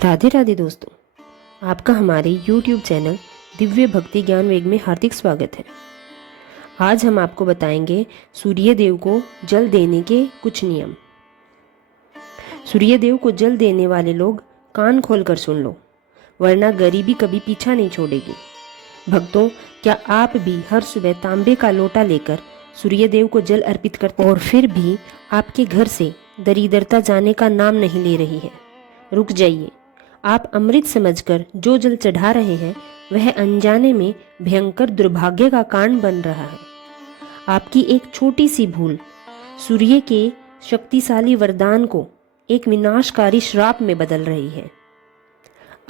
राधे राधे दोस्तों, आपका हमारे YouTube चैनल दिव्य भक्ति ज्ञान वेग में हार्दिक स्वागत है। आज हम आपको बताएंगे सूर्य देव को जल देने के कुछ नियम। सूर्य देव को जल देने वाले लोग कान खोलकर सुन लो, वरना गरीबी कभी पीछा नहीं छोड़ेगी। भक्तों, क्या आप भी हर सुबह तांबे का लोटा लेकर सूर्य देव को जल अर्पित करते हैं और फिर भी आपके घर से दरिद्रता जाने का नाम नहीं ले रही है? रुक जाइए। आप अमृत समझकर जो जल चढ़ा रहे हैं वह अनजाने में भयंकर दुर्भाग्य का कारण बन रहा है। आपकी एक छोटी सी भूल सूर्य के शक्तिशाली वरदान को एक विनाशकारी श्राप में बदल रही है।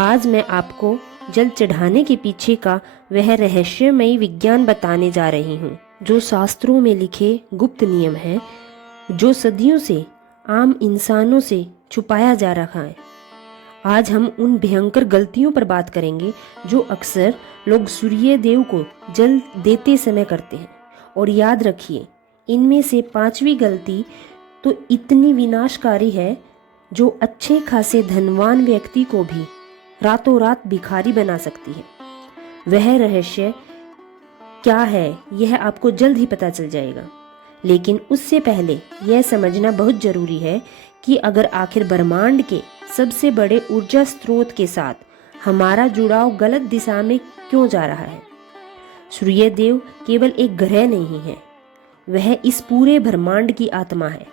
आज मैं आपको जल चढ़ाने के पीछे का वह रहस्यमयी विज्ञान बताने जा रही हूँ, जो शास्त्रों में लिखे गुप्त नियम है, जो सदियों से आम इंसानों से छुपाया जा रहा है। आज हम उन भयंकर गलतियों पर बात करेंगे जो अक्सर लोग सूर्य देव को जल देते समय करते हैं। और याद रखिए, इनमें से पांचवी गलती तो इतनी विनाशकारी है जो अच्छे खासे धनवान व्यक्ति को भी रातों रात भिखारी बना सकती है। वह रहस्य क्या है, यह आपको जल्द ही पता चल जाएगा। लेकिन उससे पहले यह समझना बहुत जरूरी है कि अगर आखिर ब्रह्मांड के सबसे बड़े ऊर्जा स्रोत के साथ हमारा जुड़ाव गलत दिशा में क्यों जा रहा है। सूर्य देव केवल एक ग्रह नहीं है, वह इस पूरे ब्रह्मांड की आत्मा है।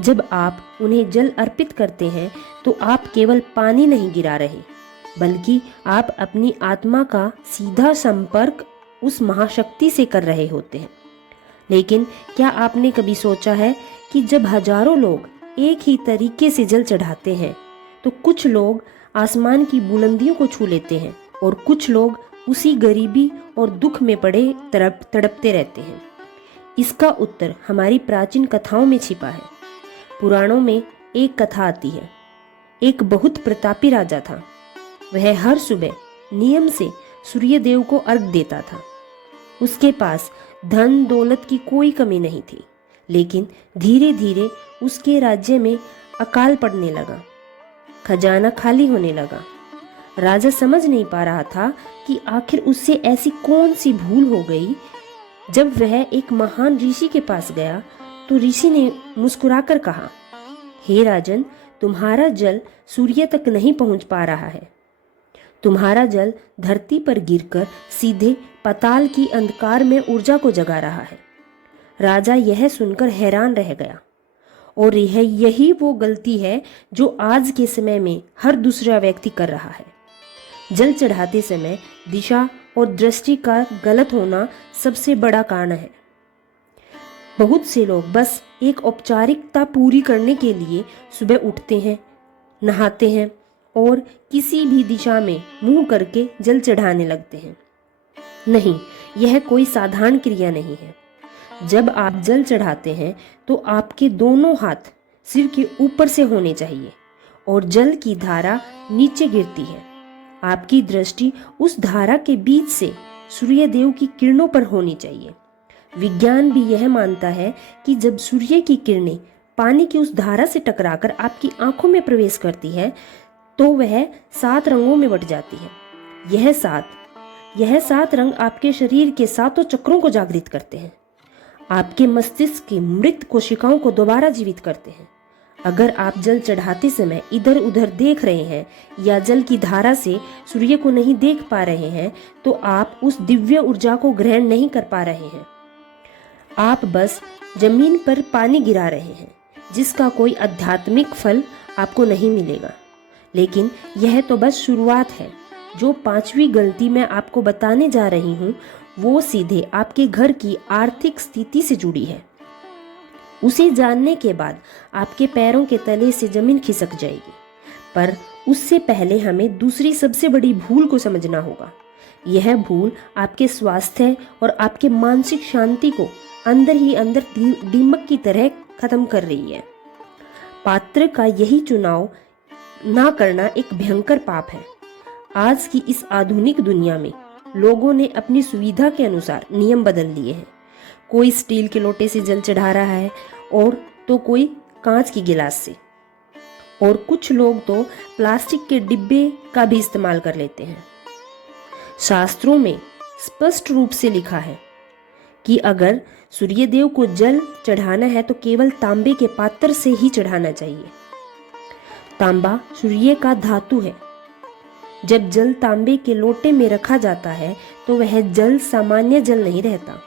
जब आप उन्हें जल अर्पित करते हैं तो आप केवल पानी नहीं गिरा रहे, बल्कि आप अपनी आत्मा का सीधा संपर्क उस महाशक्ति से कर रहे होते हैं। लेकिन क्या आपने कभी सोचा है कि जब हजारों लोग एक ही तरीके से जल चढ़ाते हैं तो कुछ लोग आसमान की बुलंदियों को छू लेते हैं और कुछ लोग उसी गरीबी और दुख में पड़े तड़पते रहते हैं। इसका उत्तर हमारी प्राचीन कथाओं में छिपा है। पुराणों में एक कथा आती है। एक बहुत प्रतापी राजा था। वह हर सुबह नियम से सूर्य देव को अर्घ देता था। उसके पास धन दौलत की कोई कमी नहीं थी, लेकिन धीरे धीरे उसके राज्य में अकाल पड़ने लगा, खजाना खाली होने लगा। राजा समझ नहीं पा रहा था कि आखिर उससे ऐसी कौन सी भूल हो गई। जब वह एक महान ऋषि के पास गया तो ऋषि ने मुस्कुराकर कहा, हे राजन, तुम्हारा जल सूर्य तक नहीं पहुंच पा रहा है। तुम्हारा जल धरती पर गिरकर सीधे पाताल की अंधकार में ऊर्जा को जगा रहा है। राजा यह सुनकर हैरान रह गया। और यही वो गलती है जो आज के समय में हर दूसरा व्यक्ति कर रहा है। जल चढ़ाते समय दिशा और दृष्टि का गलत होना सबसे बड़ा कारण है। बहुत से लोग बस एक औपचारिकता पूरी करने के लिए सुबह उठते हैं, नहाते हैं और किसी भी दिशा में मुंह करके जल चढ़ाने लगते हैं। नहीं, यह कोई साधारण क्रिया नहीं है। जब आप जल चढ़ाते हैं तो आपके दोनों हाथ सिर के ऊपर से होने चाहिए और जल की धारा नीचे गिरती है। आपकी दृष्टि उस धारा के बीच से सूर्य देव की किरणों पर होनी चाहिए। विज्ञान भी यह मानता है कि जब सूर्य की किरणें पानी की उस धारा से टकराकर आपकी आंखों में प्रवेश करती है तो वह 7 रंगों में बट जाती है। यह सात रंग आपके शरीर के 7 चक्रों को जागृत करते हैं, आपके मस्तिष्क की मृत कोशिकाओं को दोबारा जीवित करते हैं। अगर आप जल चढ़ाते समय इधर उधर देख रहे हैं या जल की धारा से सूर्य को नहीं देख पा रहे हैं तो आप उस दिव्य ऊर्जा को ग्रहण नहीं कर पा रहे हैं। आप बस जमीन पर पानी गिरा रहे हैं, जिसका कोई आध्यात्मिक फल आपको नहीं मिलेगा। लेकिन यह तो बस शुरुआत है। जो 5वीं गलती मैं आपको बताने जा रही हूँ वो सीधे आपके घर की आर्थिक स्थिति से जुड़ी है। उसे जानने के बाद आपके पैरों के तले से जमीन खिसक जाएगी। पर उससे पहले हमें दूसरी सबसे बड़ी भूल को समझना होगा। यह भूल आपके स्वास्थ्य और आपके मानसिक शांति को अंदर ही अंदर दीमक की तरह खत्म कर रही है। पात्र का यही चुनाव ना करना एक भयंकर पाप है। आज की इस आधुनिक दुनिया में लोगों ने अपनी सुविधा के अनुसार नियम बदल लिए हैं। कोई स्टील के लोटे से जल चढ़ा रहा है और तो कोई कांच की गिलास से। और कुछ लोग तो प्लास्टिक के डिब्बे का भी इस्तेमाल कर लेते हैं। शास्त्रों में स्पष्ट रूप से लिखा है कि अगर सूर्यदेव को जल चढ़ाना है तो केवल तांबे के पात्र से ही चढ़ाना चाहिए। तांबा सूर्य का धातु है। जब जल तांबे के लोटे में रखा जाता है तो वह जल सामान्य जल नहीं रहता,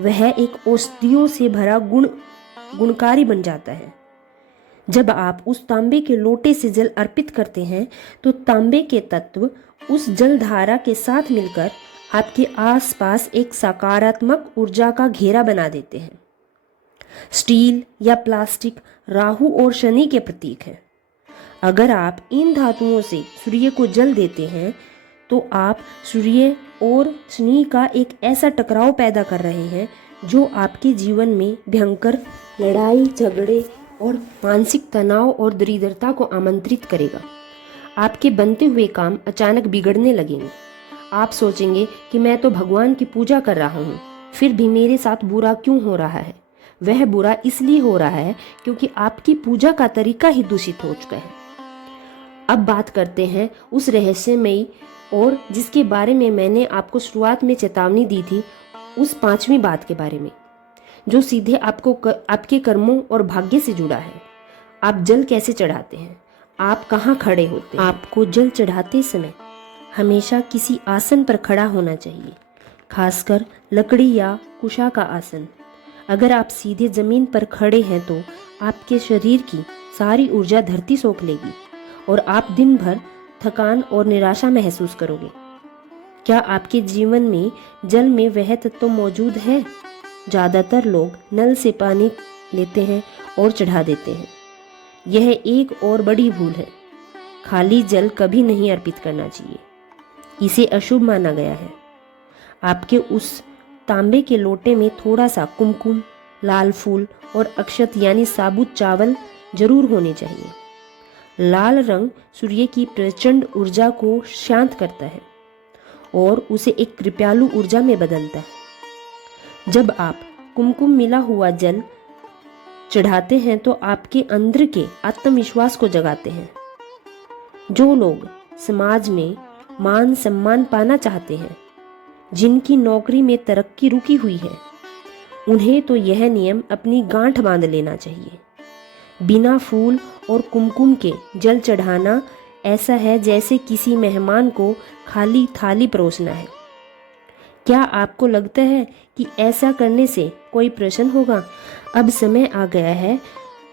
वह एक औषधियों से भरा गुणकारी बन जाता है। जब आप उस तांबे के लोटे से जल अर्पित करते हैं तो तांबे के तत्व उस जल धारा के साथ मिलकर आपके आसपास एक सकारात्मक ऊर्जा का घेरा बना देते हैं। स्टील या प्लास्टिक राहु और शनि के प्रतीक हैं। अगर आप इन धातुओं से सूर्य को जल देते हैं तो आप सूर्य और शनि का एक ऐसा टकराव पैदा कर रहे हैं जो आपके जीवन में भयंकर लड़ाई झगड़े और मानसिक तनाव और दरिद्रता को आमंत्रित करेगा। आपके बनते हुए काम अचानक बिगड़ने लगेंगे। आप सोचेंगे कि मैं तो भगवान की पूजा कर रहा हूँ, फिर भी मेरे साथ बुरा क्यों हो रहा है। वह बुरा इसलिए हो रहा है क्योंकि आपकी पूजा का तरीका ही दूषित हो चुका है। अब बात करते हैं उस रहस्यमयी और जिसके बारे में मैंने आपको शुरुआत में चेतावनी दी थी, उस 5वीं बात के बारे में, जो सीधे आपके कर्मों और भाग्य से जुड़ा है। आप जल कैसे चढ़ाते हैं, आप कहाँ खड़े होते हैं। आपको जल चढ़ाते समय हमेशा किसी आसन पर खड़ा होना चाहिए, खासकर लकड़ी या कुशा का आसन। अगर आप सीधे जमीन पर खड़े हैं तो आपके शरीर की सारी ऊर्जा धरती सोख लेगी और आप दिन भर थकान और निराशा महसूस करोगे। क्या आपके जीवन में जल में वह तत्व मौजूद है? ज़्यादातर लोग नल से पानी लेते हैं और चढ़ा देते हैं। यह एक और बड़ी भूल है। खाली जल कभी नहीं अर्पित करना चाहिए, इसे अशुभ माना गया है। आपके उस तांबे के लोटे में थोड़ा सा कुमकुम, लाल फूल और अक्षत यानी साबुत चावल जरूर होने चाहिए। लाल रंग सूर्य की प्रचंड ऊर्जा को शांत करता है और उसे एक कृपालु ऊर्जा में बदलता है। जब आप कुमकुम मिला हुआ जल चढ़ाते हैं तो आपके अंदर के आत्मविश्वास को जगाते हैं। जो लोग समाज में मान सम्मान पाना चाहते हैं, जिनकी नौकरी में तरक्की रुकी हुई है, उन्हें तो यह नियम अपनी गांठ बांध लेना चाहिए। बिना फूल और कुमकुम के जल चढ़ाना ऐसा है जैसे किसी मेहमान को खाली थाली परोसना है। क्या आपको लगता है कि ऐसा करने से कोई प्रसन्न होगा? अब समय आ गया है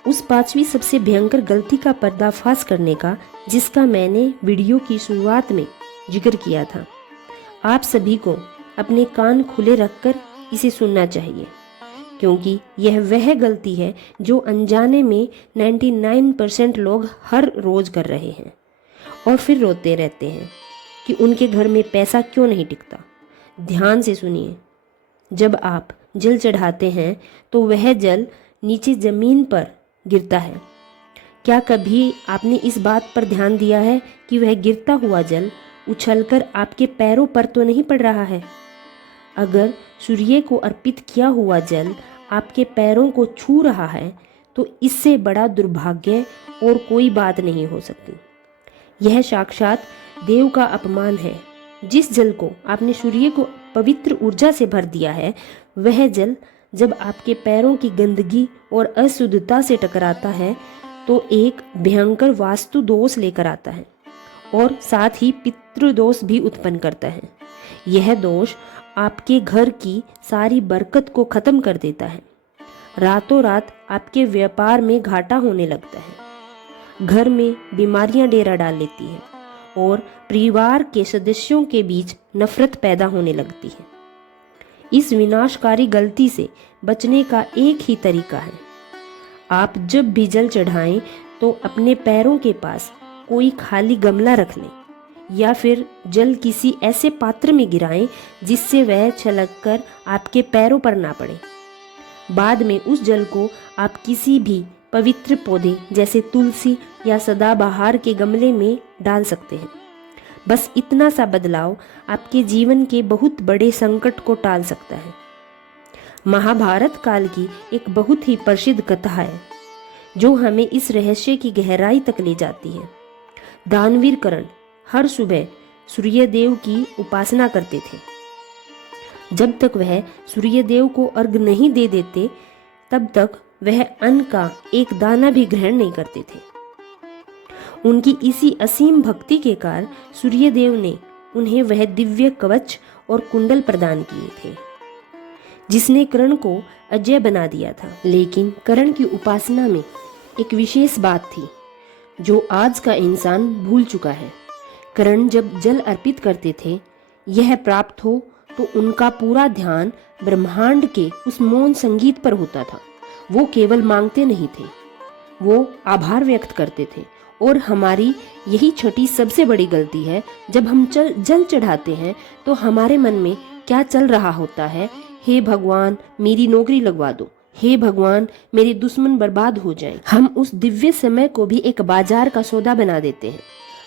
उस 5वीं सबसे भयंकर गलती का पर्दाफाश करने का, जिसका मैंने वीडियो की शुरुआत में जिक्र किया था। आप सभी को अपने कान खुले रखकर इसे सुनना चाहिए, क्योंकि यह वह गलती है जो अनजाने में 99% लोग हर रोज कर रहे हैं और फिर रोते रहते हैं कि उनके घर में पैसा क्यों नहीं टिकता। ध्यान से सुनिए। जब आप जल चढ़ाते हैं तो वह जल नीचे जमीन पर गिरता है। क्या कभी आपने इस बात पर ध्यान दिया है कि वह गिरता हुआ जल उछलकर आपके पैरों पर तो नहीं पड़ रहा है? अगर सूर्य को अर्पित किया हुआ जल आपके पैरों को छू रहा है तो इससे बड़ा दुर्भाग्य और कोई बात नहीं हो सकती। यह साक्षात देव का अपमान है। जिस जल को आपने सूर्य को पवित्र ऊर्जा से भर दिया है, वह जल जब आपके पैरों की गंदगी और अशुद्धता से टकराता है तो एक भयंकर वास्तु दोष लेकर आता है और साथ ही पितृदोष भी उत्पन्न करता है। यह दोष आपके घर की सारी बरकत को खत्म कर देता है। रातों रात आपके व्यापार में घाटा होने लगता है। घर में बीमारियां डेरा डाल लेती है और परिवार के सदस्यों के बीच नफरत पैदा होने लगती है। इस विनाशकारी गलती से बचने का एक ही तरीका है। आप जब भी जल चढ़ाएं तो अपने पैरों के पास कोई खाली गमला रख लें या फिर जल किसी ऐसे पात्र में गिराएं जिससे वह छलककर आपके पैरों पर ना पड़े। बाद में उस जल को आप किसी भी पवित्र पौधे जैसे तुलसी या सदाबहार के गमले में डाल सकते हैं। बस इतना सा बदलाव आपके जीवन के बहुत बड़े संकट को टाल सकता है। महाभारत काल की एक बहुत ही प्रसिद्ध कथा है। जो हमें इस रहस्य की गहराई तक ले जाती है। दानवीर कर्ण हर सुबह सूर्यदेव की उपासना करते थे। जब तक वह सूर्यदेव को अर्घ्य नहीं दे देते तब तक वह अन्न का एक दाना भी ग्रहण नहीं करते थे। उनकी इसी असीम भक्ति के कारण सूर्यदेव ने उन्हें वह दिव्य कवच और कुंडल प्रदान किए थे जिसने कर्ण को अजय बना दिया था। लेकिन कर्ण की उपासना में एक विशेष बात थी जो आज का इंसान भूल चुका है। कर्ण जब जल अर्पित करते थे, यह प्राप्त हो तो उनका पूरा ध्यान ब्रह्मांड के उस मौन संगीत पर होता था। वो केवल मांगते नहीं थे, वो आभार व्यक्त करते थे। और हमारी यही छठी सबसे बड़ी गलती है। जब हम जल चढ़ाते हैं तो हमारे मन में क्या चल रहा होता है? हे भगवान, मेरी नौकरी लगवा दो। हे भगवान, मेरे दुश्मन बर्बाद हो जाएं। हम उस दिव्य समय को भी एक बाजार का सौदा बना देते हैं।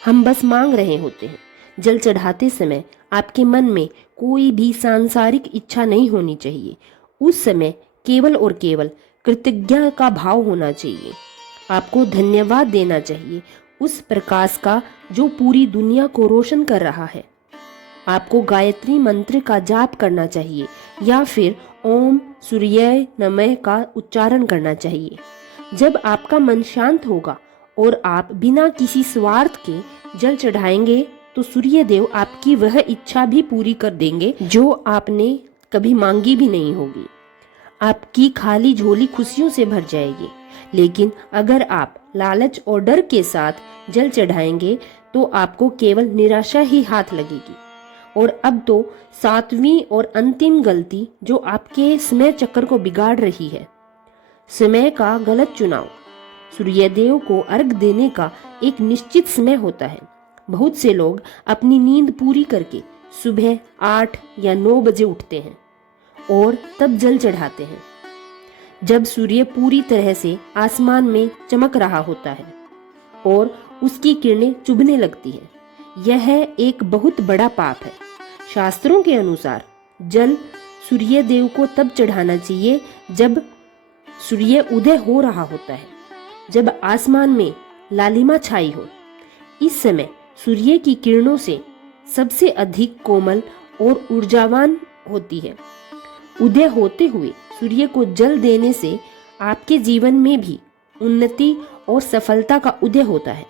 हम बस मांग रहे होते हैं। जल चढ़ाते समय आपके मन में कोई भी सांसारिक इच्छा नहीं होनी चाहिए। उस समय केवल और केवल कृतज्ञता का भाव होना चाहिए। आपको धन्यवाद देना चाहिए उस प्रकाश का जो पूरी दुनिया को रोशन कर रहा है। आपको गायत्री मंत्र का जाप करना चाहिए या फिर ओम सूर्याय नमः का उच्चारण करना चाहिए। जब आपका मन शांत होगा और आप बिना किसी स्वार्थ के जल चढ़ाएंगे तो सूर्यदेव आपकी वह इच्छा भी पूरी कर देंगे जो आपने कभी मांगी भी नहीं होगी। आपकी खाली झोली खुशियों से भर जाएगी। लेकिन अगर आप लालच और डर के साथ जल चढ़ाएंगे तो आपको केवल निराशा ही हाथ लगेगी। और अब तो 7वीं और अंतिम गलती जो आपके समय चक्र को बिगाड़ रही है, समय का गलत चुनाव। सूर्यदेव को अर्घ देने का एक निश्चित समय होता है। बहुत से लोग अपनी नींद पूरी करके सुबह 8 या 9 बजे उठते हैं और तब जल चढ़ाते हैं जब सूर्य पूरी तरह से आसमान में चमक रहा होता है और उसकी किरणें चुभने लगती हैं। यह एक बहुत बड़ा पाप है। शास्त्रों के अनुसार जल सूर्यदेव को तब चढ़ाना चाहिए जब सूर्य उदय हो रहा होता है, जब आसमान में लालिमा छाई हो। इस समय सूर्य की किरणों से सबसे अधिक कोमल और ऊर्जावान होती है। उदय होते हुए सूर्य को जल देने से आपके जीवन में भी उन्नति और सफलता का उदय होता है।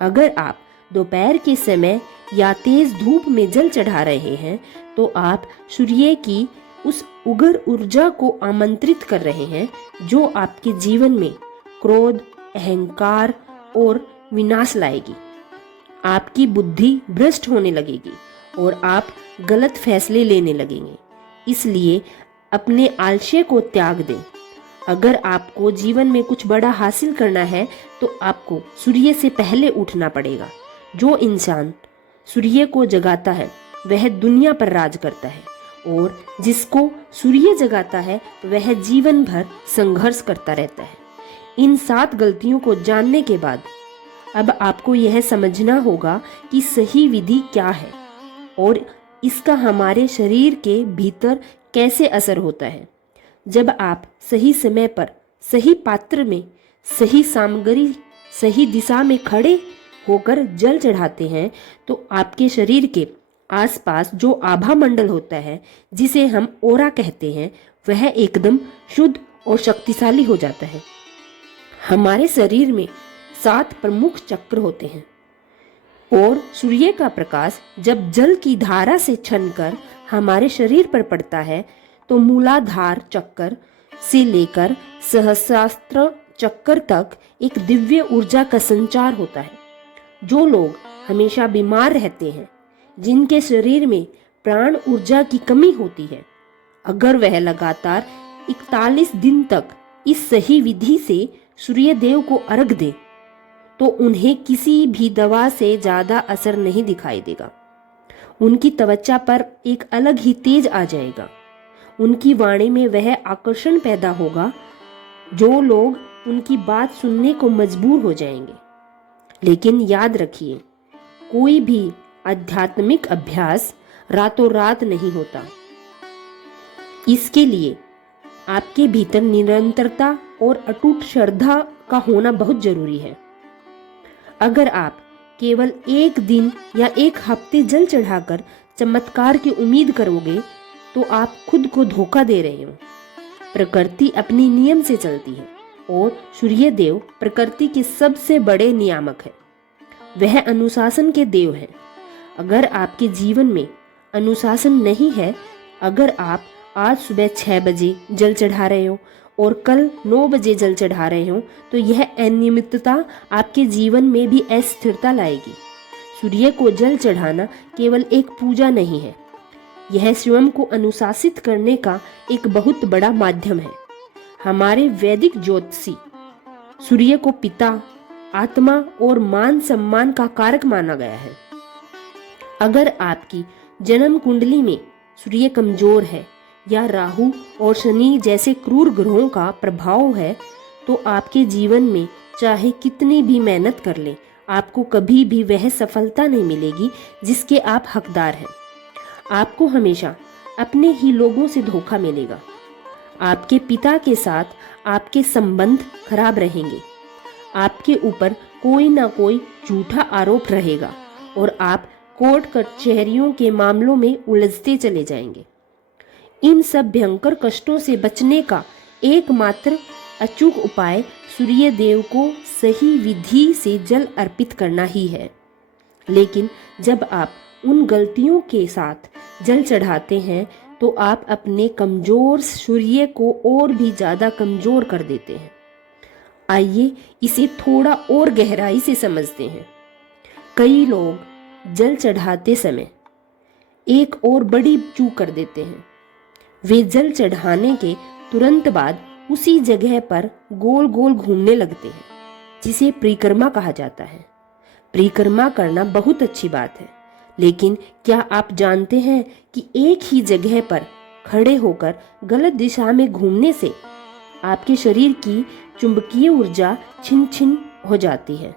अगर आप दोपहर के समय या तेज धूप में जल चढ़ा रहे हैं तो आप सूर्य की उस उग्र ऊर्जा को आमंत्रित कर रहे हैं जो आपके जीवन में क्रोध, अहंकार और विनाश लाएगी। आपकी बुद्धि भ्रष्ट होने लगेगी और आप गलत फैसले लेने लगेंगे। इसलिए अपने आलस्य को त्याग दें। अगर आपको जीवन में कुछ बड़ा हासिल करना है तो आपको सूर्य से पहले उठना पड़ेगा। जो इंसान सूर्य को जगाता है वह दुनिया पर राज करता है और जिसको सूर्य जगाता है वह जीवन भर संघर्ष करता रहता है। इन 7 गलतियों को जानने के बाद अब आपको यह समझना होगा कि सही विधि क्या है और इसका हमारे शरीर के भीतर कैसे असर होता है। जब आप सही समय पर, सही पात्र में, सही सामग्री, सही दिशा में खड़े होकर जल चढ़ाते हैं तो आपके शरीर के आसपास जो आभा मंडल होता है, जिसे हम ओरा कहते हैं, वह एकदम शुद्ध और शक्तिशाली हो जाता है। हमारे शरीर में 7 प्रमुख चक्र होते हैं और सूर्य का प्रकाश जब जल की धारा से छनकर हमारे शरीर पर पड़ता है तो मूलाधार चक्र से लेकर सहस्रास्त्र चक्र तक एक दिव्य ऊर्जा का संचार होता है। जो लोग हमेशा बीमार रहते हैं, जिनके शरीर में प्राण ऊर्जा की कमी होती है, अगर वह लगातार 41 दिन तक इस सही विधि से सूर्य देव को अर्घ दे तो उन्हें किसी भी दवा से ज्यादा असर नहीं दिखाई देगा। उनकी त्वचा पर एक अलग ही तेज आ जाएगा। उनकी वाणी में वह आकर्षण पैदा होगा जो लोग उनकी बात सुनने को मजबूर हो जाएंगे। लेकिन याद रखिए, कोई भी आध्यात्मिक अभ्यास रातों रात नहीं होता। इसके लिए आपके भीतर निरंतरता और अटूट श्रद्धा का होना बहुत जरूरी है। अगर आप केवल एक दिन या एक हफ्ते जल चढ़ाकर चमत्कार की उम्मीद करोगे तो आप खुद को धोखा दे रहे हो। प्रकृति अपनी नियम से चलती है और सूर्य देव प्रकृति के सबसे बड़े नियामक है। वह अनुशासन के देव हैं। अगर आपके जीवन में अनुशासन नहीं है, अगर आप आज सुबह 6 बजे जल चढ़ा रहे हो और कल 9 बजे जल चढ़ा रहे हो, तो यह अनियमितता आपके जीवन में भी अस्थिरता लाएगी। सूर्य को जल चढ़ाना केवल एक पूजा नहीं है, यह स्वयं को अनुशासित करने का एक बहुत बड़ा माध्यम है। हमारे वैदिक ज्योतिषी सूर्य को पिता, आत्मा और मान सम्मान का कारक माना गया है। अगर आपकी जन्म कुंडली में सूर्य कमजोर है या राहु और शनि जैसे क्रूर ग्रहों का प्रभाव है, तो आपके जीवन में चाहे कितनी भी मेहनत कर लें, आपको कभी भी वह सफलता नहीं मिलेगी जिसके आप हकदार हैं। आपको हमेशा अपने ही लोगों से धोखा मिलेगा। आपके पिता के साथ आपके संबंध खराब रहेंगे। आपके ऊपर कोई ना कोई झूठा आरोप रहेगा और आप कोर्ट कचहरियों के मामलों में उलझते चले जाएंगे। इन सब भयंकर कष्टों से बचने का एकमात्र अचूक उपाय सूर्य देव को सही विधि से जल अर्पित करना ही है। लेकिन जब आप उन गलतियों के साथ जल चढ़ाते हैं तो आप अपने कमजोर सूर्य को और भी ज्यादा कमजोर कर देते हैं। आइए इसे थोड़ा और गहराई से समझते हैं। कई लोग जल चढ़ाते समय एक और बड़ी चूक कर देते हैं। वे जल चढ़ाने के तुरंत बाद उसी जगह पर गोल गोल घूमने लगते हैं, जिसे परिक्रमा कहा जाता है। परिक्रमा करना बहुत अच्छी बात है, लेकिन क्या आप जानते हैं कि एक ही जगह पर खड़े होकर गलत दिशा में घूमने से आपके शरीर की चुंबकीय ऊर्जा छिन छिन हो जाती है।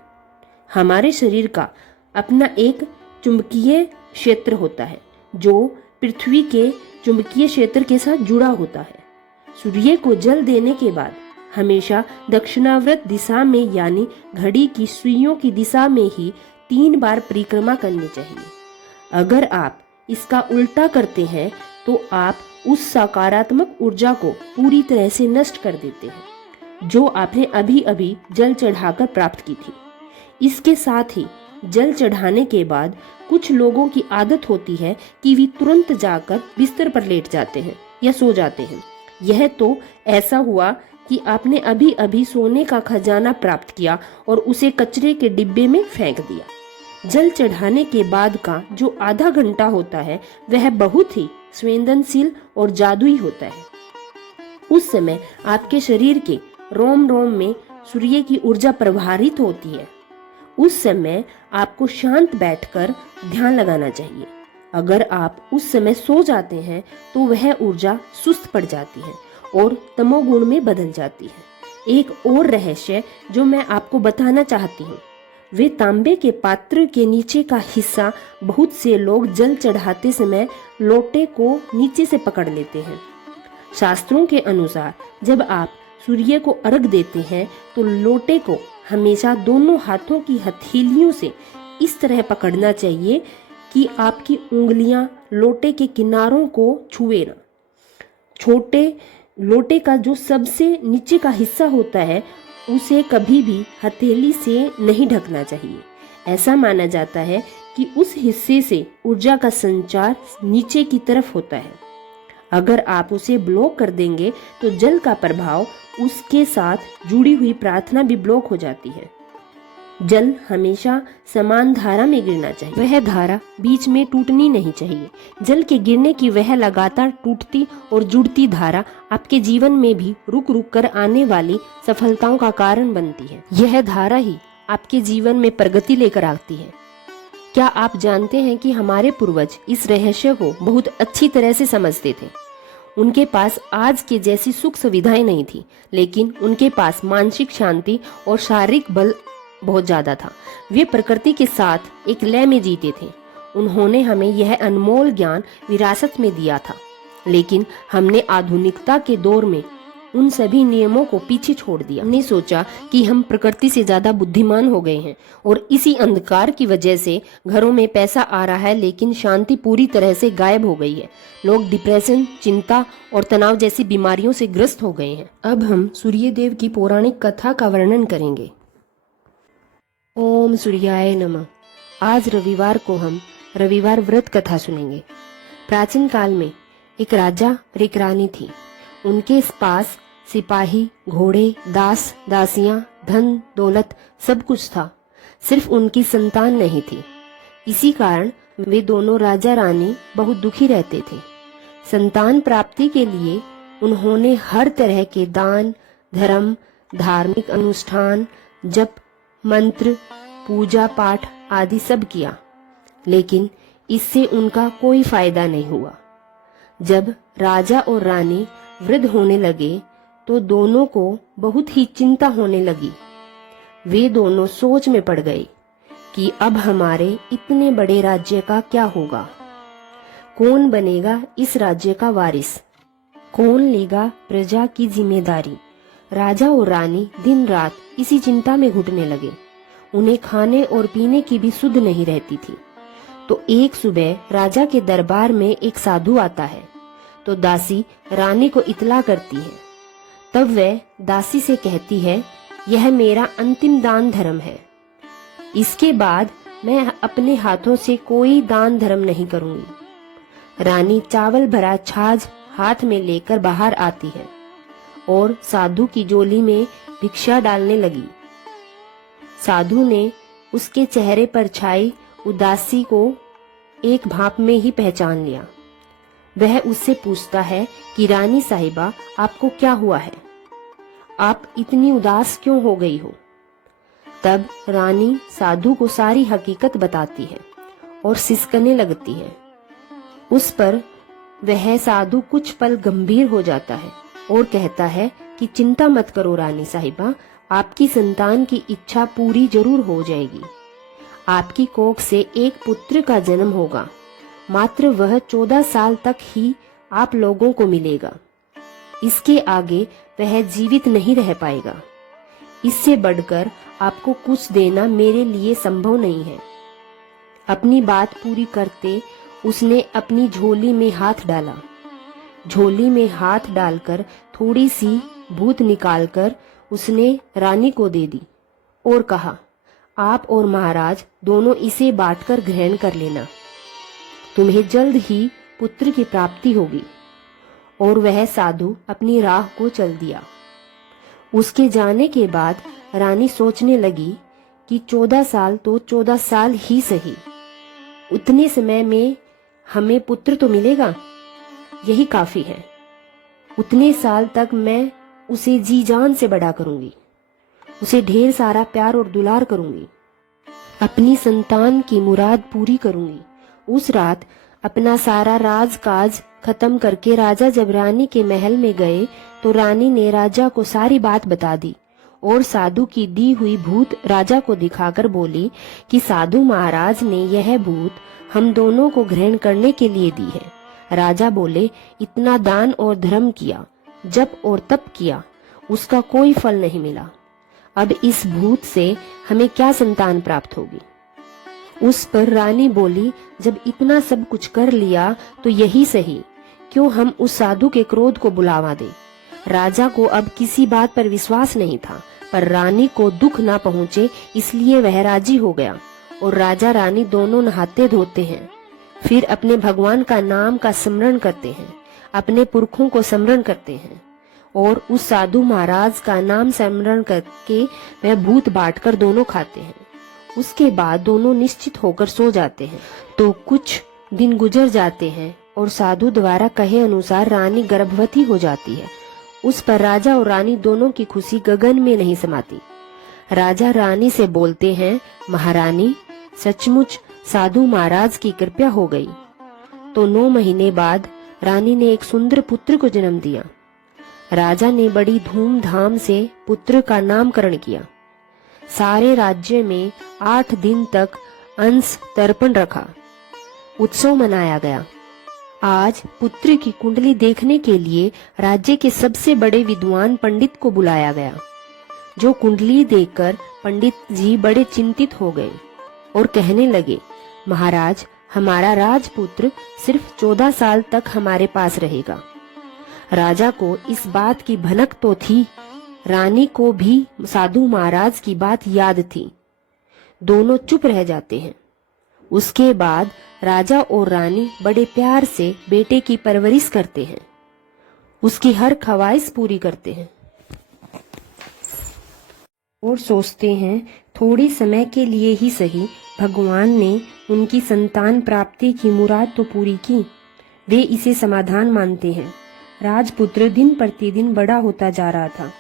हमारे शरीर का अपना एक चुंबकीय क्षेत्र होता है जो पृथ्वी के चुंबकीय क्षेत्र के साथ जुड़ा होता है। सूर्य को जल देने के बाद हमेशा दक्षिणावर्त दिशा में यानी घड़ी की सुइयों की दिशा में ही 3 बार परिक्रमा करनी चाहिए। अगर आप इसका उल्टा करते हैं तो आप उस सकारात्मक ऊर्जा को पूरी तरह से नष्ट कर देते हैं जो आपने अभी अभी जल चढ़ाकर प्राप्त की थी। इसके साथ ही जल चढ़ाने के बाद कुछ लोगों की आदत होती है कि वे तुरंत जाकर बिस्तर पर लेट जाते हैं या सो जाते हैं। यह तो ऐसा हुआ कि आपने अभी अभी सोने का खजाना प्राप्त किया और उसे कचरे के डिब्बे में फेंक दिया। जल चढ़ाने के बाद का जो आधा घंटा होता है वह बहुत ही संवेदनशील और जादुई होता है। उस समय आपके शरीर के रोम रोम में सूर्य की ऊर्जा प्रवाहित होती है। उस समय आपको शांत बैठकर ध्यान लगाना चाहिए। अगर आप उस समय सो जाते हैं तो वह ऊर्जा सुस्त पड़ जाती है और तमोगुण में बदल जाती है। एक और रहस्य जो मैं आपको बताना चाहती हूँ, वे तांबे के पात्र के नीचे का हिस्सा बहुत से लोग जल चढ़ाते समय लोटे को नीचे से पकड़ लेते हैं। शास्त्रों के अनुसार जब आप सूर्य को अर्घ देते हैं तो लोटे को हमेशा दोनों हाथों की हथेलियों से इस तरह पकड़ना चाहिए कि आपकी उंगलियां लोटे के किनारों को छुए ना। छोटे लोटे का जो सबसे नीचे का हिस्सा होता है उसे कभी भी हथेली से नहीं ढकना चाहिए। ऐसा माना जाता है कि उस हिस्से से ऊर्जा का संचार नीचे की तरफ होता है। अगर आप उसे ब्लॉक कर देंगे तो जल का प्रभाव उसके साथ जुड़ी हुई प्रार्थना भी ब्लॉक हो जाती है। जल हमेशा समान धारा में गिरना चाहिए, वह धारा बीच में टूटनी नहीं चाहिए। जल के गिरने की वह लगातार टूटती और जुड़ती धारा आपके जीवन में भी रुक रुक कर आने वाली सफलताओं का कारण बनती है। यह धारा ही आपके जीवन में प्रगति लेकर आती है। क्या आप जानते हैं कि हमारे पूर्वज इस रहस्य को बहुत अच्छी तरह से समझते थे। उनके पास आज के जैसी सुख सुविधाएं नहीं थी, लेकिन उनके पास मानसिक शांति और शारीरिक बल बहुत ज्यादा था। वे प्रकृति के साथ एक लय में जीते थे। उन्होंने हमें यह अनमोल ज्ञान विरासत में दिया था, लेकिन हमने आधुनिकता के दौर में उन सभी नियमों को पीछे छोड़ दिया। हमने सोचा कि हम प्रकृति से ज्यादा बुद्धिमान हो गए हैं और इसी अंधकार की वजह से घरों में पैसा आ रहा है, लेकिन शांति पूरी तरह से गायब हो गई है। लोग डिप्रेशन, चिंता और तनाव जैसी बीमारियों से ग्रस्त हो गए हैं। अब हम सूर्यदेव की पौराणिक कथा का वर्णन करेंगे। ओम सूर्याय नमः। आज रविवार को हम रविवार व्रत कथा सुनेंगे। प्राचीन काल में एक राजा और एक रानी थी। उनके पास सिपाही, घोड़े, दास, दासियां, धन दौलत सब कुछ था, सिर्फ उनकी संतान नहीं थी। इसी कारण वे दोनों राजा रानी बहुत दुखी रहते थे। संतान प्राप्ति के लिए उन्होंने हर तरह के दान, धर्म, धार्मिक अनुष्ठान, जप, मंत्र, पूजा पाठ आदि सब किया, लेकिन इससे उनका कोई फायदा नहीं हुआ। जब राजा और रानी वृद्ध होने लगे तो दोनों को बहुत ही चिंता होने लगी। वे दोनों सोच में पड़ गए कि अब हमारे इतने बड़े राज्य का क्या होगा, कौन बनेगा इस राज्य का वारिस, कौन लेगा प्रजा की जिम्मेदारी। राजा और रानी दिन रात इसी चिंता में घुटने लगे। उन्हें खाने और पीने की भी सुध नहीं रहती थी। तो एक सुबह राजा के दरबार में एक साधु आता है, तो दासी रानी को इतला करती है। तब वह दासी से कहती है, यह मेरा अंतिम दान धर्म है, इसके बाद मैं अपने हाथों से कोई दान धर्म नहीं करूंगी। रानी चावल भरा छाछ हाथ में लेकर बाहर आती है और साधु की झोली में भिक्षा डालने लगी। साधु ने उसके चेहरे पर छाई उदासी को एक भाप में ही पहचान लिया। वह उससे पूछता है कि रानी साहिबा, आपको क्या हुआ है? आप इतनी उदास क्यों हो गई हो? तब रानी साधु को सारी हकीकत बताती है और सिसकने लगती है। उस पर वह साधु कुछ पल गंभीर हो जाता है और कहता है कि चिंता मत करो रानी साहिबा, आपकी संतान की इच्छा पूरी जरूर हो जाएगी। आपकी कोख से एक पुत्र का जन्म होगा, मात्र वह 14 साल तक ही आप लोगों को मिलेगा। इसके आगे वह जीवित नहीं रह पाएगा। इससे बढ़कर आपको कुछ देना मेरे लिए संभव नहीं है। अपनी बात पूरी करते उसने अपनी झोली में हाथ डाला। झोली में हाथ डालकर थोड़ी सी भूत निकालकर उसने रानी को दे दी और कहा, आप और महाराज दोनों इसे बांटकर ग्रहण कर लेना, तुम्हें जल्द ही पुत्र की प्राप्ति होगी। और वह साधु अपनी राह को चल दिया। उसके जाने के बाद रानी सोचने लगी कि 14 साल तो 14 साल ही सही, उतने समय में हमें पुत्र तो मिलेगा, यही काफी है। उतने साल तक मैं उसे जी जान से बड़ा करूंगी, उसे ढेर सारा प्यार और दुलार करूंगी, अपनी संतान की मुराद पूरी करूंगी। उस रात अपना सारा राजकाज खत्म करके राजा जब रानी के महल में गए तो रानी ने राजा को सारी बात बता दी और साधु की दी हुई भूत राजा को दिखाकर बोली कि साधु महाराज ने यह भूत हम दोनों को ग्रहण करने के लिए दी है। राजा बोले, इतना दान और धर्म किया, जप और तप किया, उसका कोई फल नहीं मिला। अब इस भूत से हमें क्या संतान प्राप्त होगी? उस पर रानी बोली, जब इतना सब कुछ कर लिया तो यही सही, क्यों हम उस साधु के क्रोध को बुलावा दें। राजा को अब किसी बात पर विश्वास नहीं था, पर रानी को दुख ना पहुँचे इसलिए वह राजी हो गया। और राजा रानी दोनों नहाते धोते हैं, फिर अपने भगवान का नाम का स्मरण करते हैं, अपने पुरखों को स्मरण करते हैं और उस साधु महाराज का नाम स्मरण करके वह भूत बांटकर दोनों खाते हैं। उसके बाद दोनों निश्चित होकर सो जाते हैं। तो कुछ दिन गुजर जाते हैं और साधु द्वारा कहे अनुसार रानी गर्भवती हो जाती है। उस पर राजा और रानी दोनों की खुशी गगन में नहीं समाती। राजा रानी से बोलते हैं, महारानी, सचमुच साधु महाराज की कृपा हो गई। तो 9 महीने बाद रानी ने एक सुंदर पुत्र को जन्म दिया। राजा ने बड़ी धूमधाम से पुत्र का नामकरण किया। सारे राज्य में 8 दिन तक अंश तर्पण रखा, उत्सव मनाया गया आज पुत्र की कुंडली देखने के लिए राज्य के सबसे बड़े विद्वान पंडित को बुलाया गया। जो कुंडली देखकर पंडित जी बड़े चिंतित हो गए और कहने लगे, महाराज, हमारा राजपुत्र सिर्फ 14 साल तक हमारे पास रहेगा। राजा को इस बात की भनक तो थी, रानी को भी साधु महाराज की बात याद थी। दोनों चुप रह जाते हैं। उसके बाद राजा और रानी बड़े प्यार से बेटे की परवरिश करते हैं, उसकी हर ख्वाहिश पूरी करते हैं और सोचते हैं थोड़े समय के लिए ही सही, भगवान ने उनकी संतान प्राप्ति की मुराद तो पूरी की। वे इसे समाधान मानते हैं। राजपुत्र दिन प्रतिदिन बड़ा होता जा रहा था।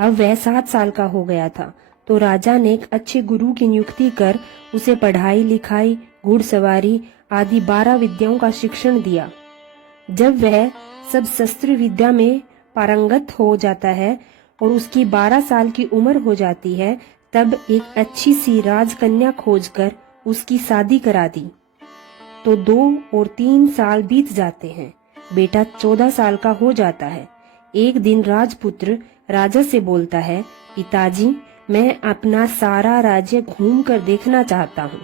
अब वह 7 साल का हो गया था तो राजा ने एक अच्छे गुरु की नियुक्ति कर उसे पढ़ाई लिखाई, घुड़सवारी आदि 12 विद्याओं का शिक्षण दिया। जब वह सब शस्त्र विद्या में पारंगत हो जाता है और उसकी 12 साल की उम्र हो जाती है, तब एक अच्छी सी राजकन्या खोजकर उसकी शादी करा दी। तो 2 और 3 साल बीत जाते हैं। बेटा 14 साल का हो जाता है। एक दिन राजपुत्र राजा से बोलता है, पिताजी, मैं अपना सारा राज्य घूम कर देखना चाहता हूँ।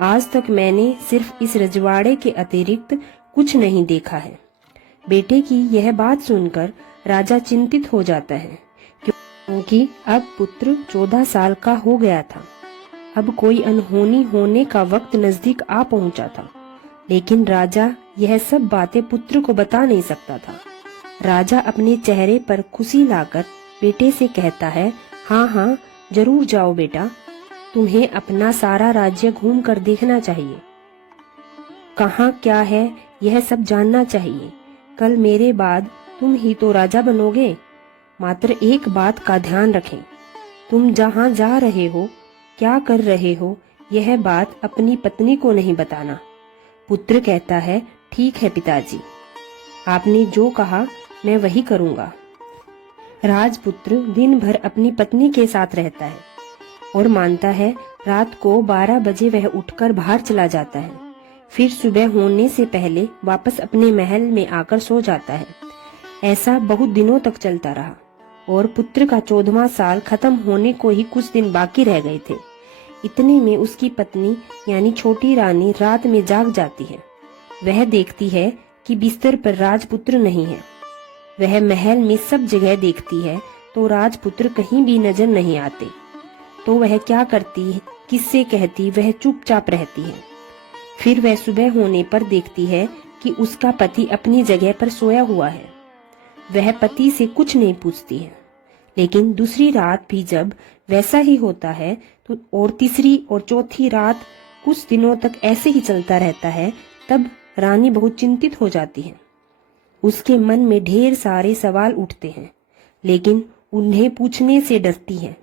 आज तक मैंने सिर्फ इस रजवाड़े के अतिरिक्त कुछ नहीं देखा है। बेटे की यह बात सुनकर राजा चिंतित हो जाता है, क्योंकि अब पुत्र 14 साल का हो गया था। अब कोई अनहोनी होने का वक्त नजदीक आ पहुंचा था, लेकिन राजा यह सब बातें पुत्र को बता नहीं सकता था। राजा अपने चेहरे पर खुशी लाकर बेटे से कहता है, हाँ हाँ, जरूर जाओ बेटा, तुम्हें अपना सारा राज्य घूम कर देखना चाहिए। कहाँ क्या है यह सब जानना चाहिए। कल मेरे बाद तुम ही तो राजा बनोगे। मात्र एक बात का ध्यान रखें, तुम जहाँ जा रहे हो, क्या कर रहे हो, यह बात अपनी पत्नी को नहीं बताना। पुत्र कहता है, ठीक है पिताजी, आपने जो कहा मैं वही करूँगा। राजपुत्र दिन भर अपनी पत्नी के साथ रहता है और मानता है। रात को 12 बजे वह उठकर बाहर चला जाता है, फिर सुबह होने से पहले वापस अपने महल में आकर सो जाता है। ऐसा बहुत दिनों तक चलता रहा और पुत्र का 14वां साल खत्म होने को ही कुछ दिन बाकी रह गए थे। इतने में उसकी पत्नी यानी छोटी रानी रात में जाग जाती है। वह देखती है कि बिस्तर पर राजपुत्र नहीं है। वह महल में सब जगह देखती है तो राजपुत्र कहीं भी नजर नहीं आते। तो वह क्या करती है, किससे कहती, वह चुपचाप रहती है। फिर वह सुबह होने पर देखती है कि उसका पति अपनी जगह पर सोया हुआ है। वह पति से कुछ नहीं पूछती है। लेकिन दूसरी रात भी जब वैसा ही होता है तो और तीसरी और चौथी रात कुछ दिनों तक ऐसे ही चलता रहता है। तब रानी बहुत चिंतित हो जाती है। उसके मन में ढेर सारे सवाल उठते हैं, लेकिन उन्हें पूछने से डरती है।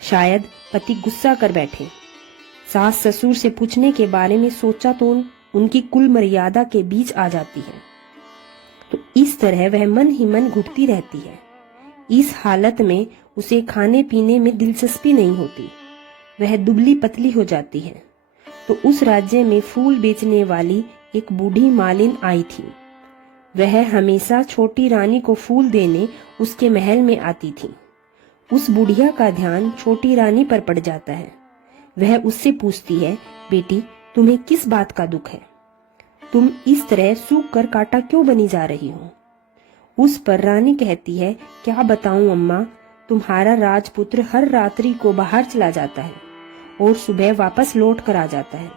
शायद पति गुस्सा कर बैठे। सास ससुर से पूछने के बारे में सोचा तो उनकी कुल मर्यादा के बीच आ जाती है। तो इस तरह वह मन ही मन घुटती रहती है। इस हालत में उसे खाने पीने में दिलचस्पी नहीं होती। वह दुबली पतली हो जाती है। तो उस राज्य में फूल बेचने वाली एक बूढ़ी मालिन आई थी। वह हमेशा छोटी रानी को फूल देने उसके महल में आती थी। उस बुढ़िया का ध्यान छोटी रानी पर पड़ जाता है। वह उससे पूछती है, बेटी, तुम्हें किस बात का दुख है? तुम इस तरह सूख कर कांटा क्यों बनी जा रही हो? उस पर रानी कहती है, क्या बताऊं अम्मा, तुम्हारा राजपुत्र हर रात्रि को बाहर चला जाता है और सुबह वापस लौट कर आ जाता है।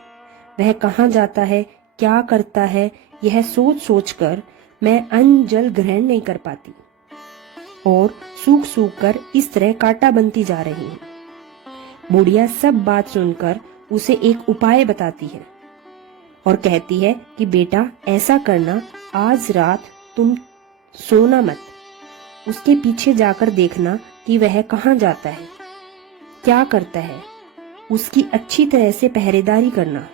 वह कहाँ जाता है, क्या करता है, यह सोच सोच कर मैं अन्न जल ग्रहण नहीं कर पाती और सूख सूख कर इस तरह कांटा बनती जा रही हूँ। बुढ़िया सब बात सुनकर उसे एक उपाय बताती है और कहती है कि बेटा, ऐसा करना, आज रात तुम सोना मत, उसके पीछे जाकर देखना कि वह कहाँ जाता है, क्या करता है, उसकी अच्छी तरह से पहरेदारी करना।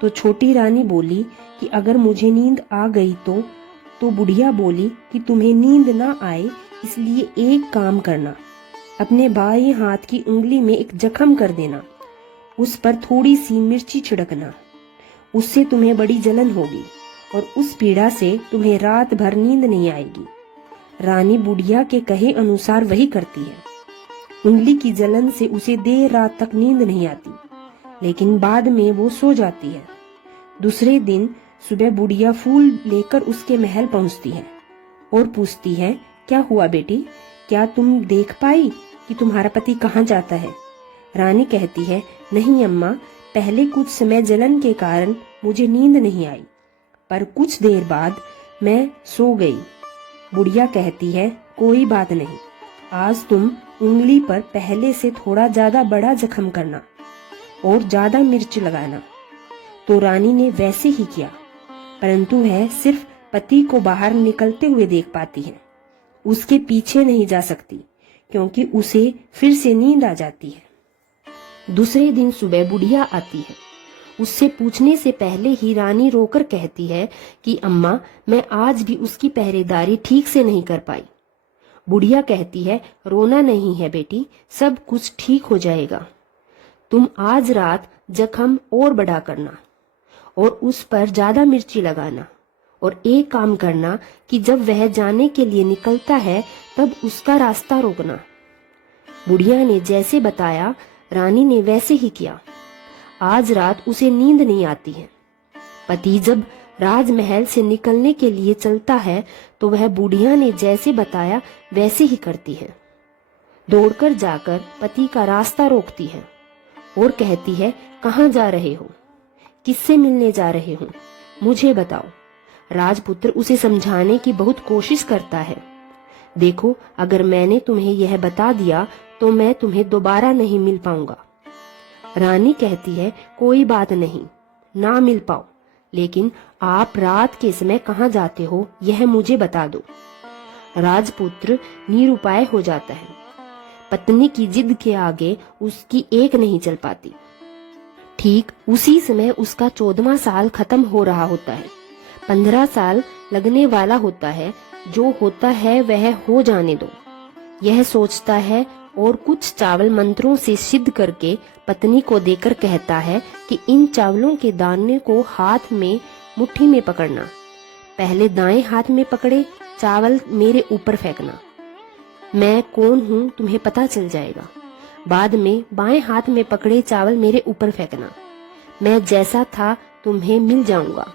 तो छोटी रानी बोली कि अगर मुझे नींद आ गई तो बुढ़िया बोली कि तुम्हें नींद ना आए इसलिए एक काम करना, अपने बाएं हाथ की उंगली में एक जख्म कर देना, उस पर थोड़ी सी मिर्ची छिड़कना, उससे तुम्हें बड़ी जलन होगी और उस पीड़ा से तुम्हें रात भर नींद नहीं आएगी। रानी बुढ़िया के कहे अनुसार वही करती है। उंगली की जलन से उसे देर रात तक नींद नहीं आती, लेकिन बाद में वो सो जाती है। दूसरे दिन सुबह बुढ़िया फूल लेकर उसके महल पहुंचती है और पूछती है, क्या हुआ बेटी, क्या तुम देख पाई कि तुम्हारा पति कहाँ जाता है? रानी कहती है, नहीं अम्मा, पहले कुछ समय जलन के कारण मुझे नींद नहीं आई, पर कुछ देर बाद मैं सो गई। बुढ़िया कहती है, कोई बात नहीं, आज तुम उंगली पर पहले से थोड़ा ज्यादा बड़ा जख्म करना और ज्यादा मिर्च लगाना। तो रानी ने वैसे ही किया, परंतु वह सिर्फ पति को बाहर निकलते हुए देख पाती है। उसके पीछे नहीं जा सकती क्योंकि उसे फिर से नींद आ जाती है। दूसरे दिन सुबह बुढ़िया आती है। उससे पूछने से पहले ही रानी रोकर कहती है कि अम्मा, मैं आज भी उसकी पहरेदारी ठीक से नहीं कर पाई। बुढ़िया कहती है, रोना नहीं है बेटी, सब कुछ ठीक हो जाएगा। तुम आज रात जख्म और बड़ा करना और उस पर ज्यादा मिर्ची लगाना, और एक काम करना कि जब वह जाने के लिए निकलता है तब उसका रास्ता रोकना। बुढ़िया ने जैसे बताया रानी ने वैसे ही किया। आज रात उसे नींद नहीं आती है। पति जब राजमहल से निकलने के लिए चलता है तो वह बुढ़िया ने जैसे बताया वैसे ही करती है। दौड़कर जाकर पति का रास्ता रोकती है और कहती है, कहाँ जा रहे हो, किससे मिलने जा रहे हो, मुझे बताओ। राजपुत्र उसे समझाने की बहुत कोशिश करता है। देखो, अगर मैंने तुम्हें यह बता दिया तो मैं तुम्हें दोबारा नहीं मिल पाऊंगा। रानी कहती है, कोई बात नहीं, ना मिल पाओ, लेकिन आप रात के समय कहाँ जाते हो यह मुझे बता दो। राजपुत्र निरुपाय हो जाता है। पत्नी की जिद के आगे उसकी एक नहीं चल पाती। ठीक उसी समय उसका 14वां साल खत्म हो रहा होता है। 15 साल लगने वाला होता है। जो होता है वह हो जाने दो, यह सोचता है, और कुछ चावल मंत्रों से सिद्ध करके पत्नी को देकर कहता है कि इन चावलों के दाने को हाथ में मुट्ठी में पकड़ना। पहले दाएं हाथ में पकड़े चावल मेरे ऊपर फेंकना। मैं कौन हूँ तुम्हें पता चल जाएगा। बाद में बाएं हाथ में पकड़े चावल मेरे ऊपर फेंकना। मैं जैसा था तुम्हें मिल जाऊंगा,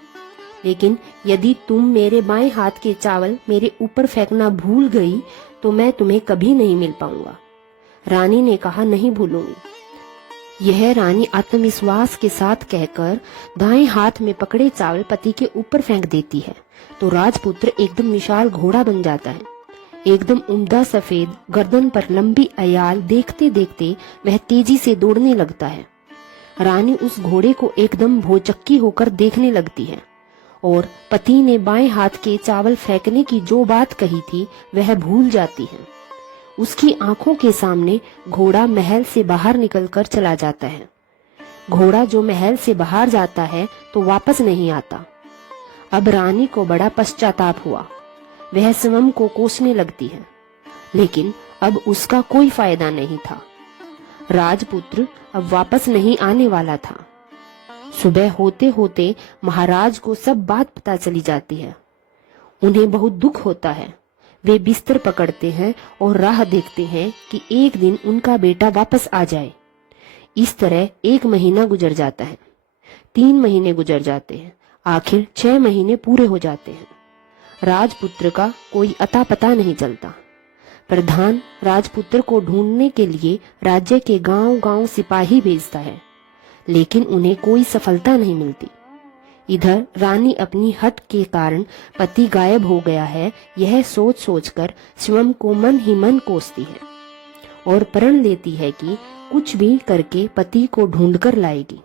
लेकिन यदि तुम मेरे बाएं हाथ के चावल मेरे ऊपर फेंकना भूल गई तो मैं तुम्हें कभी नहीं मिल पाऊंगा। रानी ने कहा, नहीं भूलूंगी। यह रानी आत्मविश्वास के साथ कहकर दाएं हाथ में पकड़े चावल पति के ऊपर फेंक देती है तो राजपुत्र एकदम विशाल घोड़ा बन जाता है। एकदम उम्दा सफेद गर्दन पर लंबी अयाल देखते देखते वह तेजी से दौड़ने लगता है। रानी उस घोड़े को एकदम भौचक्की होकर देखने लगती है और पति ने बाएं हाथ के चावल फेंकने की जो बात कही थी वह भूल जाती है। उसकी आंखों के सामने घोड़ा महल से बाहर निकलकर चला जाता है। घोड़ा जो महल से बाहर जाता है तो वापस नहीं आता। अब रानी को बड़ा पश्चाताप हुआ। वह स्वयं को कोसने लगती है, लेकिन अब उसका कोई फायदा नहीं था। राजपुत्र अब वापस नहीं आने वाला था। सुबह होते होते महाराज को सब बात पता चली जाती है। उन्हें बहुत दुख होता है। वे बिस्तर पकड़ते हैं और राह देखते हैं कि एक दिन उनका बेटा वापस आ जाए। इस तरह 1 महीना गुजर जाता है, 3 महीने गुजर जाते हैं, आखिर 6 महीने पूरे हो जाते हैं। राजपुत्र का कोई अता पता नहीं चलता। प्रधान राजपुत्र को ढूंढने के लिए राज्य के गांव-गांव सिपाही भेजता है, लेकिन उन्हें कोई सफलता नहीं मिलती। इधर रानी अपनी हट के कारण पति गायब हो गया है यह सोच सोचकर स्वयं को मन ही मन कोसती है और प्रण लेती है कि कुछ भी करके पति को ढूंढकर लाएगी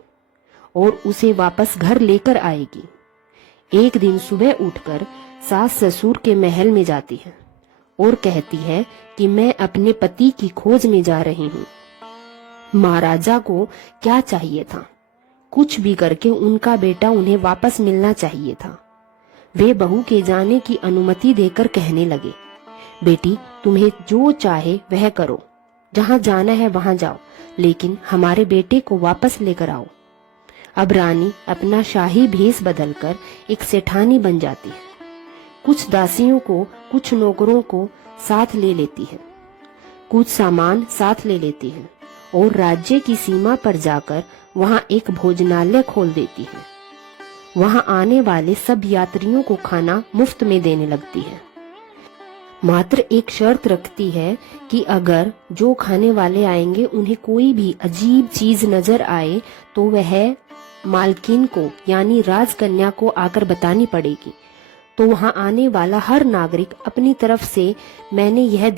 और उसे वापस घर लेकर आएगी। एक दिन सुबह उठकर सास ससुर के महल में जाती है और कहती है कि मैं अपने पति की खोज में जा रही हूँ। महाराजा को क्या चाहिए था? कुछ भी करके उनका बेटा उन्हें वापस मिलना चाहिए था। वे बहू के जाने की अनुमति देकर कहने लगे, बेटी तुम्हें जो चाहे वह करो, जहाँ जाना है वहाँ जाओ, लेकिन हमारे बेटे को वापस लेकर आओ। अब रानी अपना शाही भेष बदलकर एक सेठानी बन जाती है। कुछ दासियों को, कुछ नौकरों को साथ ले लेती है, कुछ सामान साथ ले लेती है और राज्य की सीमा पर जाकर वहाँ एक भोजनालय खोल देती है। वहाँ आने वाले सब यात्रियों को खाना मुफ्त में देने लगती है। मात्र एक शर्त रखती है कि अगर जो खाने वाले आएंगे उन्हें कोई भी अजीब चीज नजर आए तो वह मालकिन को यानी राजकन्या को आकर बतानी पड़ेगी। तो वहां आने वाला हर नागरिक अपनी तरफ से मैंने यह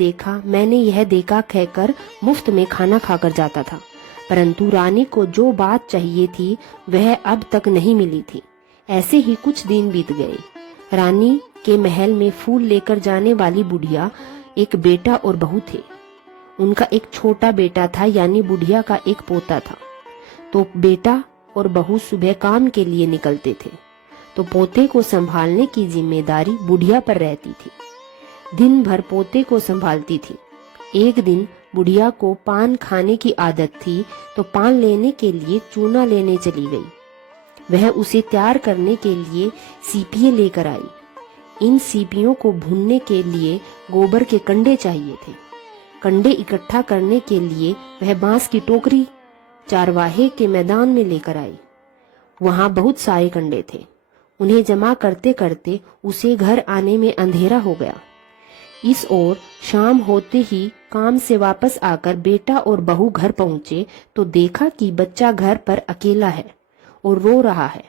देखा कहकर मुफ्त में खाना खाकर जाता था। परंतु रानी को जो बात चाहिए थी वह अब तक नहीं मिली थी। ऐसे ही कुछ दिन बीत गए। रानी के महल में फूल लेकर जाने वाली बुढ़िया एक बेटा और बहू थे। उनका एक छोटा बेटा था यानी बुढ़िया का एक पोता था। तो बेटा और बहू सुबह काम के लिए निकलते थे तो पोते को संभालने की जिम्मेदारी बुढ़िया पर रहती थी। दिन भर पोते को संभालती थी। एक दिन बुढ़िया को पान खाने की आदत थी तो पान लेने के लिए चूना लेने चली गई। वह उसे तैयार करने के लिए सीपियां लेकर आई। इन सीपियों को भूनने के लिए गोबर के कंडे चाहिए थे। कंडे इकट्ठा करने के लिए वह बांस की टोकरी चारवाहे के मैदान में लेकर आई। वहां बहुत सारे कंडे थे। उन्हें जमा करते करते उसे घर आने में अंधेरा हो गया। इस ओर शाम होते ही काम से वापस आकर बेटा और बहू घर पहुंचे तो देखा कि बच्चा घर पर अकेला है और रो रहा है।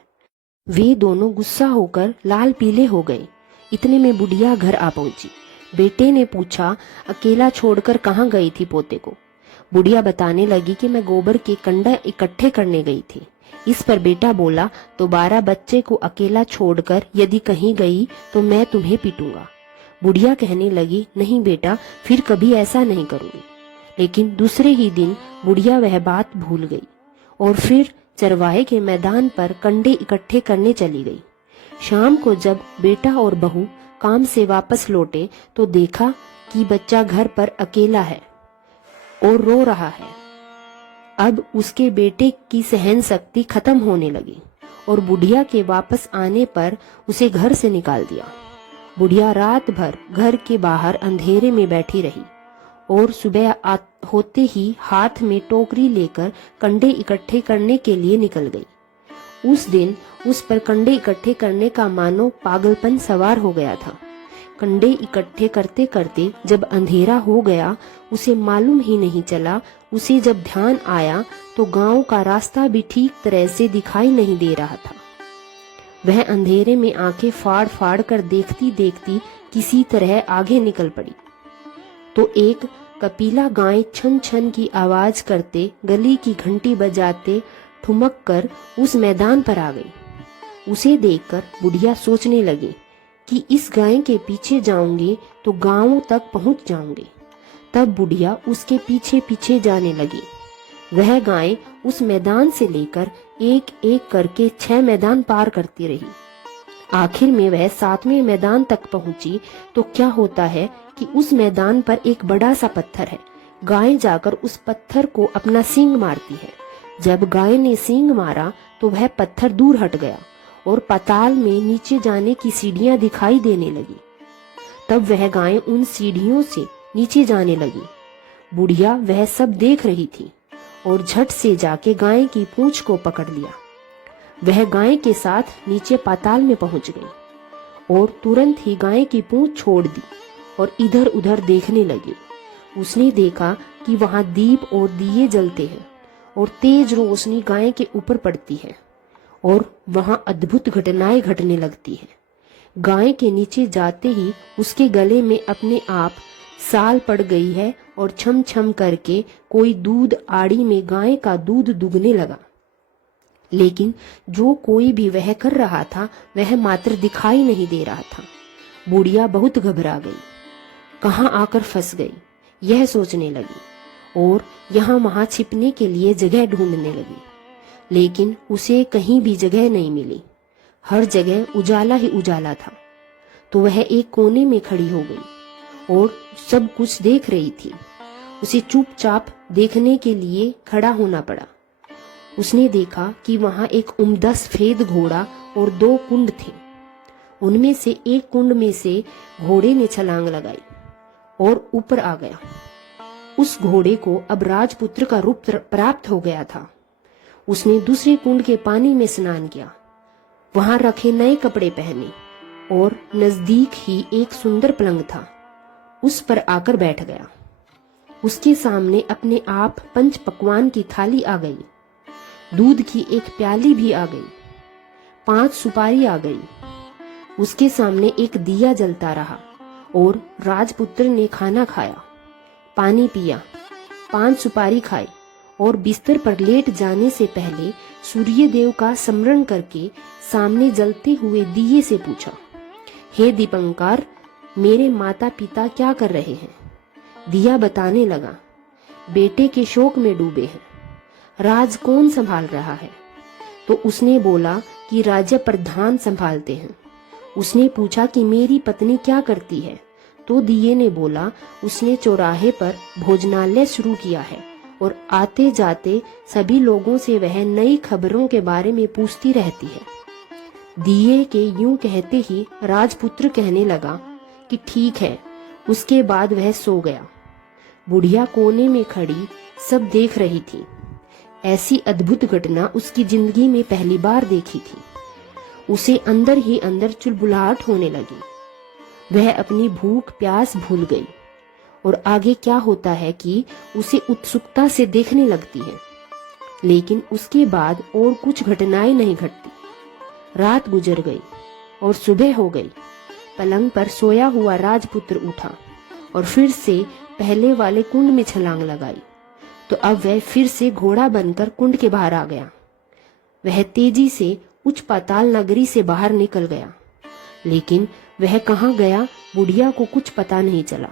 वे दोनों गुस्सा होकर लाल पीले हो गए। इतने में बुढ़िया घर आ पहुंची। बेटे ने पूछा, अकेला छोड़कर कहाँ गई थी पोते को? बुढ़िया बताने लगी कि मैं गोबर के कंडा इकट्ठे करने गई थी। इस पर बेटा बोला, दोबारा बच्चे को अकेला छोड़कर यदि कहीं गई तो मैं तुम्हें पीटूंगा। बुढ़िया कहने लगी, नहीं बेटा, फिर कभी ऐसा नहीं करूंगी। लेकिन दूसरे ही दिन बुढ़िया वह बात भूल गई और फिर चरवाहे के मैदान पर कंडे इकट्ठे करने चली गई। शाम को जब बेटा और बहू काम से वापस लौटे तो देखा कि बच्चा घर पर अकेला है और रो रहा है। अब उसके बेटे की सहन शक्ति खत्म होने लगी और बुढ़िया के वापस आने पर उसे घर से निकाल दिया। बुढ़िया रात भर घर के बाहर अंधेरे में बैठी रही और सुबह होते ही हाथ में टोकरी लेकर कंडे इकट्ठे करने के लिए निकल गई। उस दिन उस पर कंडे इकट्ठे करने का मानो पागलपन सवार हो गया था। कंडे इकट्ठे करते करते जब अंधेरा हो गया उसे मालूम ही नहीं चला। उसे जब ध्यान आया तो गांव का रास्ता भी ठीक तरह से दिखाई नहीं दे रहा था। वह अंधेरे में आंखें फाड़ फाड़ कर देखती देखती किसी तरह आगे निकल पड़ी तो एक कपिला गाय छन छन की आवाज करते, गली की घंटी बजाते ठुमक कर उस मैदान पर आ गई। उसे देखकर बुढ़िया सोचने लगी कि इस गाय के पीछे जाऊंगी तो गांव तक पहुंच जाऊंगी। तब बुढ़िया उसके पीछे पीछे जाने लगी। वह गाय उस मैदान से लेकर एक एक करके 6 मैदान पार करती रही। आखिर में वह 7वें मैदान तक पहुंची तो क्या होता है कि उस मैदान पर एक बड़ा सा पत्थर है। गाय जाकर उस पत्थर को अपना सींग मारती है। जब गाय ने सींग मारा तो वह पत्थर दूर हट गया और पाताल में नीचे जाने की सीढ़ियां दिखाई देने लगी। तब वह गाय उन सीढ़ियों से नीचे जाने लगी। बुढ़िया वह सब देख रही थी और झट से जाके गाय की पूंछ को पकड़ लिया। वह गाय के साथ नीचे पाताल में पहुंच गई और तुरंत ही गाय की पूंछ छोड़ दी और इधर उधर देखने लगी। उसने देखा कि वहां दीप और दिए जलते हैं और तेज रोशनी गाय के ऊपर पड़ती है और वहां अद्भुत घटनाएं घटने लगती हैं। गाय के नीचे जाते ही उसके गले में अपने आप साल पड़ गई है और छम छम करके कोई दूध आड़ी में गाय का दूध दुगने लगा। लेकिन जो कोई भी वह कर रहा था वह मात्र दिखाई नहीं दे रहा था। बुढ़िया बहुत घबरा गई, कहाँ आकर फंस गई यह सोचने लगी और यहाँ वहां छिपने के लिए जगह ढूंढने लगी। लेकिन उसे कहीं भी जगह नहीं मिली। हर जगह उजाला ही उजाला था। तो वह एक कोने में खड़ी हो गई और सब कुछ देख रही थी। उसे चुपचाप देखने के लिए खड़ा होना पड़ा उसने देखा कि वहां एक उम्दा सफेद घोड़ा और 2 कुंड थे। उनमें से एक कुंड में से घोड़े ने छलांग लगाई और ऊपर आ गया। उस घोड़े को अब राजपुत्र का रूप प्राप्त हो गया था। उसने दूसरे कुंड के पानी में स्नान किया, वहां रखे नए कपड़े पहने और नजदीक ही एक सुंदर पलंग था, उस पर आकर बैठ गया। उसके सामने अपने आप 5 पकवान की थाली आ गई, दूध की एक प्याली भी आ गई, 5 सुपारी आ गई। उसके सामने एक दिया जलता रहा और राजपुत्र ने खाना खाया, पानी पिया, 5 सुपारी खाई और बिस्तर पर लेट जाने से पहले सूर्य देव का स्मरण करके सामने जलते हुए दिए से पूछा, हे दीपंकार, मेरे माता पिता क्या कर रहे हैं? दिया बताने लगा, बेटे के शोक में डूबे हैं। राज कौन संभाल रहा है? तो उसने बोला कि राज्य प्रधान संभालते हैं। उसने पूछा कि मेरी पत्नी क्या करती है? तो दिए ने बोला, उसने चौराहे पर भोजनालय शुरू किया है और आते जाते सभी लोगों से वह नई खबरों के बारे में पूछती रहती है। दिए के यूं कहते ही राजपुत्र कहने लगा कि ठीक है। उसके बाद वह सो गया। बुढ़िया कोने में खड़ी सब देख रही थी। ऐसी अद्भुत घटना उसकी जिंदगी में पहली बार देखी थी। उसे अंदर ही अंदर चुलबुलाहट होने लगी। वह अपनी भूख प्यास भूल गई और आगे क्या होता है कि उसे उत्सुकता से देखने लगती है। लेकिन उसके बाद और कुछ घटनाएं नहीं घटती। रात गुजर गई और सुबह हो गई। पलंग पर सोया हुआ राजपुत्र उठा और फिर से पहले वाले कुंड में छलांग लगाई। तो अब वह फिर से घोड़ा बनकर कुंड के बाहर आ गया। वह तेजी से उच्च पाताल नगरी से बाहर निकल गया, लेकिन वह कहाँ गया बुढ़िया को कुछ पता नहीं चला।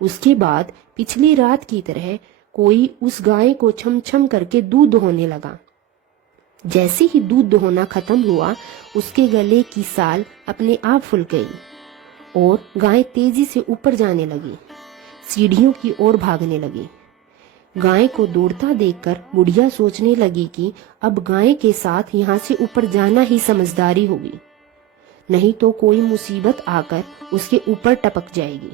उसके बाद पिछली रात की तरह कोई उस गाय को छम छम करके दूध दोहने लगा। जैसे ही दूध दोहना खत्म हुआ, उसके गले की साल अपने आप फूल गई और गाय तेजी से ऊपर जाने लगी, सीढ़ियों की ओर भागने लगी। गाय को दौड़ता देखकर बुढ़िया सोचने लगी कि अब गाय के साथ यहाँ से ऊपर जाना ही समझदारी होगी, नहीं तो कोई मुसीबत आकर उसके ऊपर टपक जाएगी।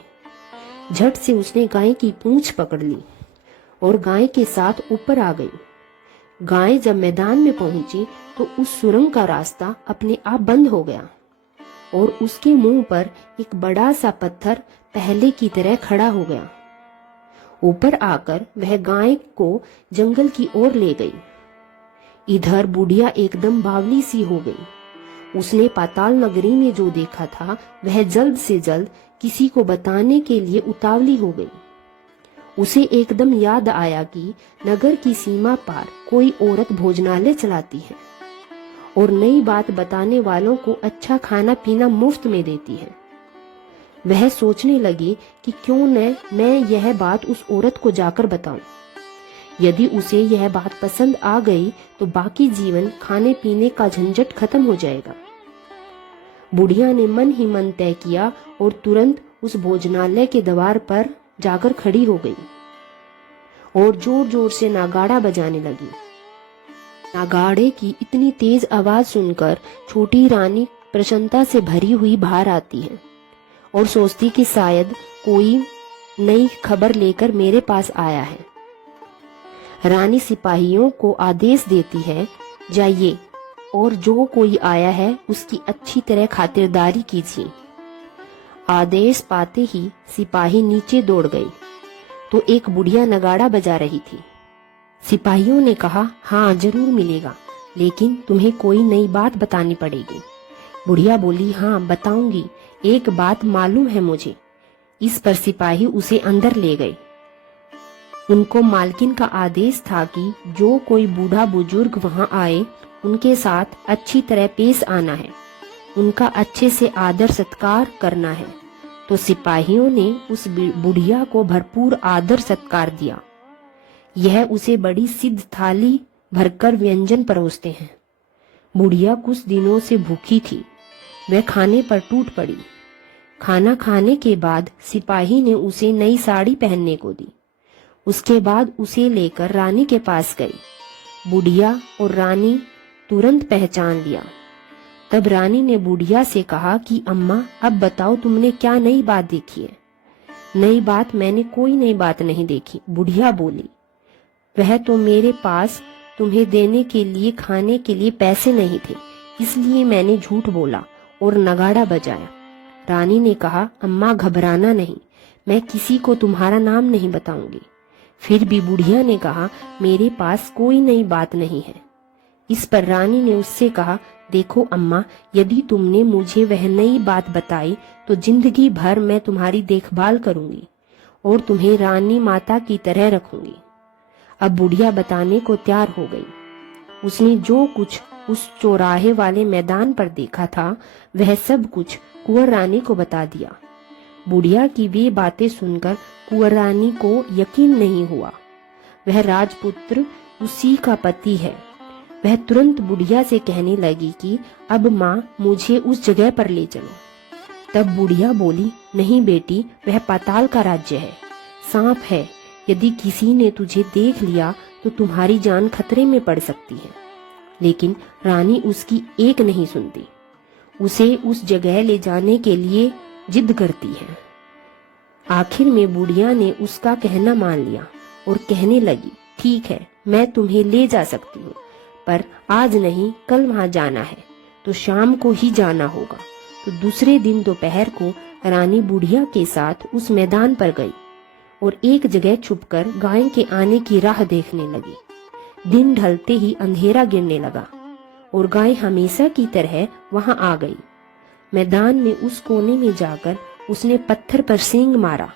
झट से उसने गाय की पूंछ पकड़ ली और गाय के साथ ऊपर आ गई। गाय जब मैदान में पहुंची तो उस सुरंग का रास्ता अपने आप बंद हो गया और उसके मुंह पर एक बड़ा सा पत्थर पहले की तरह खड़ा हो गया। ऊपर आकर वह गाय को जंगल की ओर ले गई। इधर बुढ़िया एकदम बावली सी हो गई। उसने पाताल नगरी में जो देखा था वह जल्द से जल्द किसी को बताने के लिए उतावली हो गई। उसे एकदम याद आया कि नगर की सीमा पार कोई औरत भोजनालय चलाती है और नई बात बताने वालों को अच्छा खाना पीना मुफ्त में देती है। वह सोचने लगी कि क्यों न मैं यह बात उस औरत को जाकर बताऊं। यदि उसे यह बात पसंद आ गई तो बाकी जीवन खाने पीने का झंझट खत्म हो जाएगा। बुढ़िया ने मन ही मन तय किया और तुरंत उस भोजनालय के द्वार पर जाकर खड़ी हो गई और जोर जोर से नागाड़ा बजाने लगी। नागाड़े की इतनी तेज आवाज सुनकर छोटी रानी प्रसन्नता से भरी हुई बाहर आती है और सोचती कि शायद कोई नई खबर लेकर मेरे पास आया है। रानी सिपाहियों को आदेश देती है, जाइए और जो कोई आया है उसकी अच्छी तरह खातिरदारी कीजिए। आदेश पाते ही सिपाही नीचे दौड़ गई तो एक बुढ़िया नगाड़ा बजा रही थी। सिपाहियों ने कहा, हाँ जरूर मिलेगा, लेकिन तुम्हें कोई नई बात बतानी पड़ेगी। बुढ़िया बोली, हाँ बताऊंगी, एक बात मालूम है मुझे। इस पर सिपाही उसे अंदर ले गए। उनको मालकिन का आदेश था कि जो कोई बूढ़ा बुजुर्ग वहां आए उनके साथ अच्छी तरह पेश आना है, उनका अच्छे से आदर सत्कार करना है। तो सिपाहियों ने उस बुढ़िया को भरपूर आदर सत्कार दिया। यह उसे बड़ी सिद्ध थाली भरकर व्यंजन परोसते हैं। बुढ़िया कुछ दिनों से भूखी थी, वह खाने पर टूट पड़ी। खाना खाने के बाद सिपाही ने उसे नई साड़ी पहनने को दी। उसके बाद उसे लेकर रानी के पास गई। बुढ़िया और रानी तुरंत पहचान लिया। तब रानी ने बुढ़िया से कहा कि अम्मा, अब बताओ तुमने क्या नई बात देखी है। नई बात? मैंने कोई नई बात नहीं देखी, बुढ़िया बोली। वह तो मेरे पास तुम्हें देने के लिए खाने के लिए पैसे नहीं थे, इसलिए मैंने झूठ बोला और नगाड़ा बजाया। रानी ने कहा, अम्मा घबराना नहीं, मैं किसी को तुम्हारा नाम नहीं बताऊंगी। फिर भी बुढ़िया ने कहा, मेरे पास कोई नई बात नहीं है। इस पर रानी ने उससे कहा, देखो अम्मा, यदि तुमने मुझे वह नई बात बताई तो जिंदगी भर मैं तुम्हारी देखभाल करूंगी और तुम्हें रानी माता की तरह रखूंगी। अब बुढ़िया बताने को तैयार हो गई। उसने जो कुछ उस चौराहे वाले मैदान पर देखा था वह सब कुछ कुंवर रानी को बता दिया। बुढ़िया की वे बातें सुनकर कुंवर रानी को यकीन नहीं हुआ। वह राजपुत्र उसी का पति है। वह तुरंत बुढ़िया से कहने लगी कि अब माँ, मुझे उस जगह पर ले चलो। तब बुढ़िया बोली, नहीं बेटी, वह पाताल का राज्य है, सांप है, यदि किसी ने तुझे देख लिया तो तुम्हारी जान खतरे में पड़ सकती है। लेकिन रानी उसकी एक नहीं सुनती, उसे उस जगह ले जाने के लिए जिद करती है। आखिर में बुढ़िया ने उसका कहना मान लिया और कहने लगी, ठीक है, मैं तुम्हें ले जा सकती हूँ, पर आज नहीं, कल वहां जाना है तो शाम को ही जाना होगा। तो दूसरे दिन दोपहर को रानी बुढ़िया के साथ उस मैदान पर गई और एक जगह छुपकर गाय के आने की राह देखने लगी। दिन ढलते ही अंधेरा गिरने लगा और गाय हमेशा की तरह वहां आ गई। मैदान में उस कोने में जाकर उसने पत्थर पर सींग मारा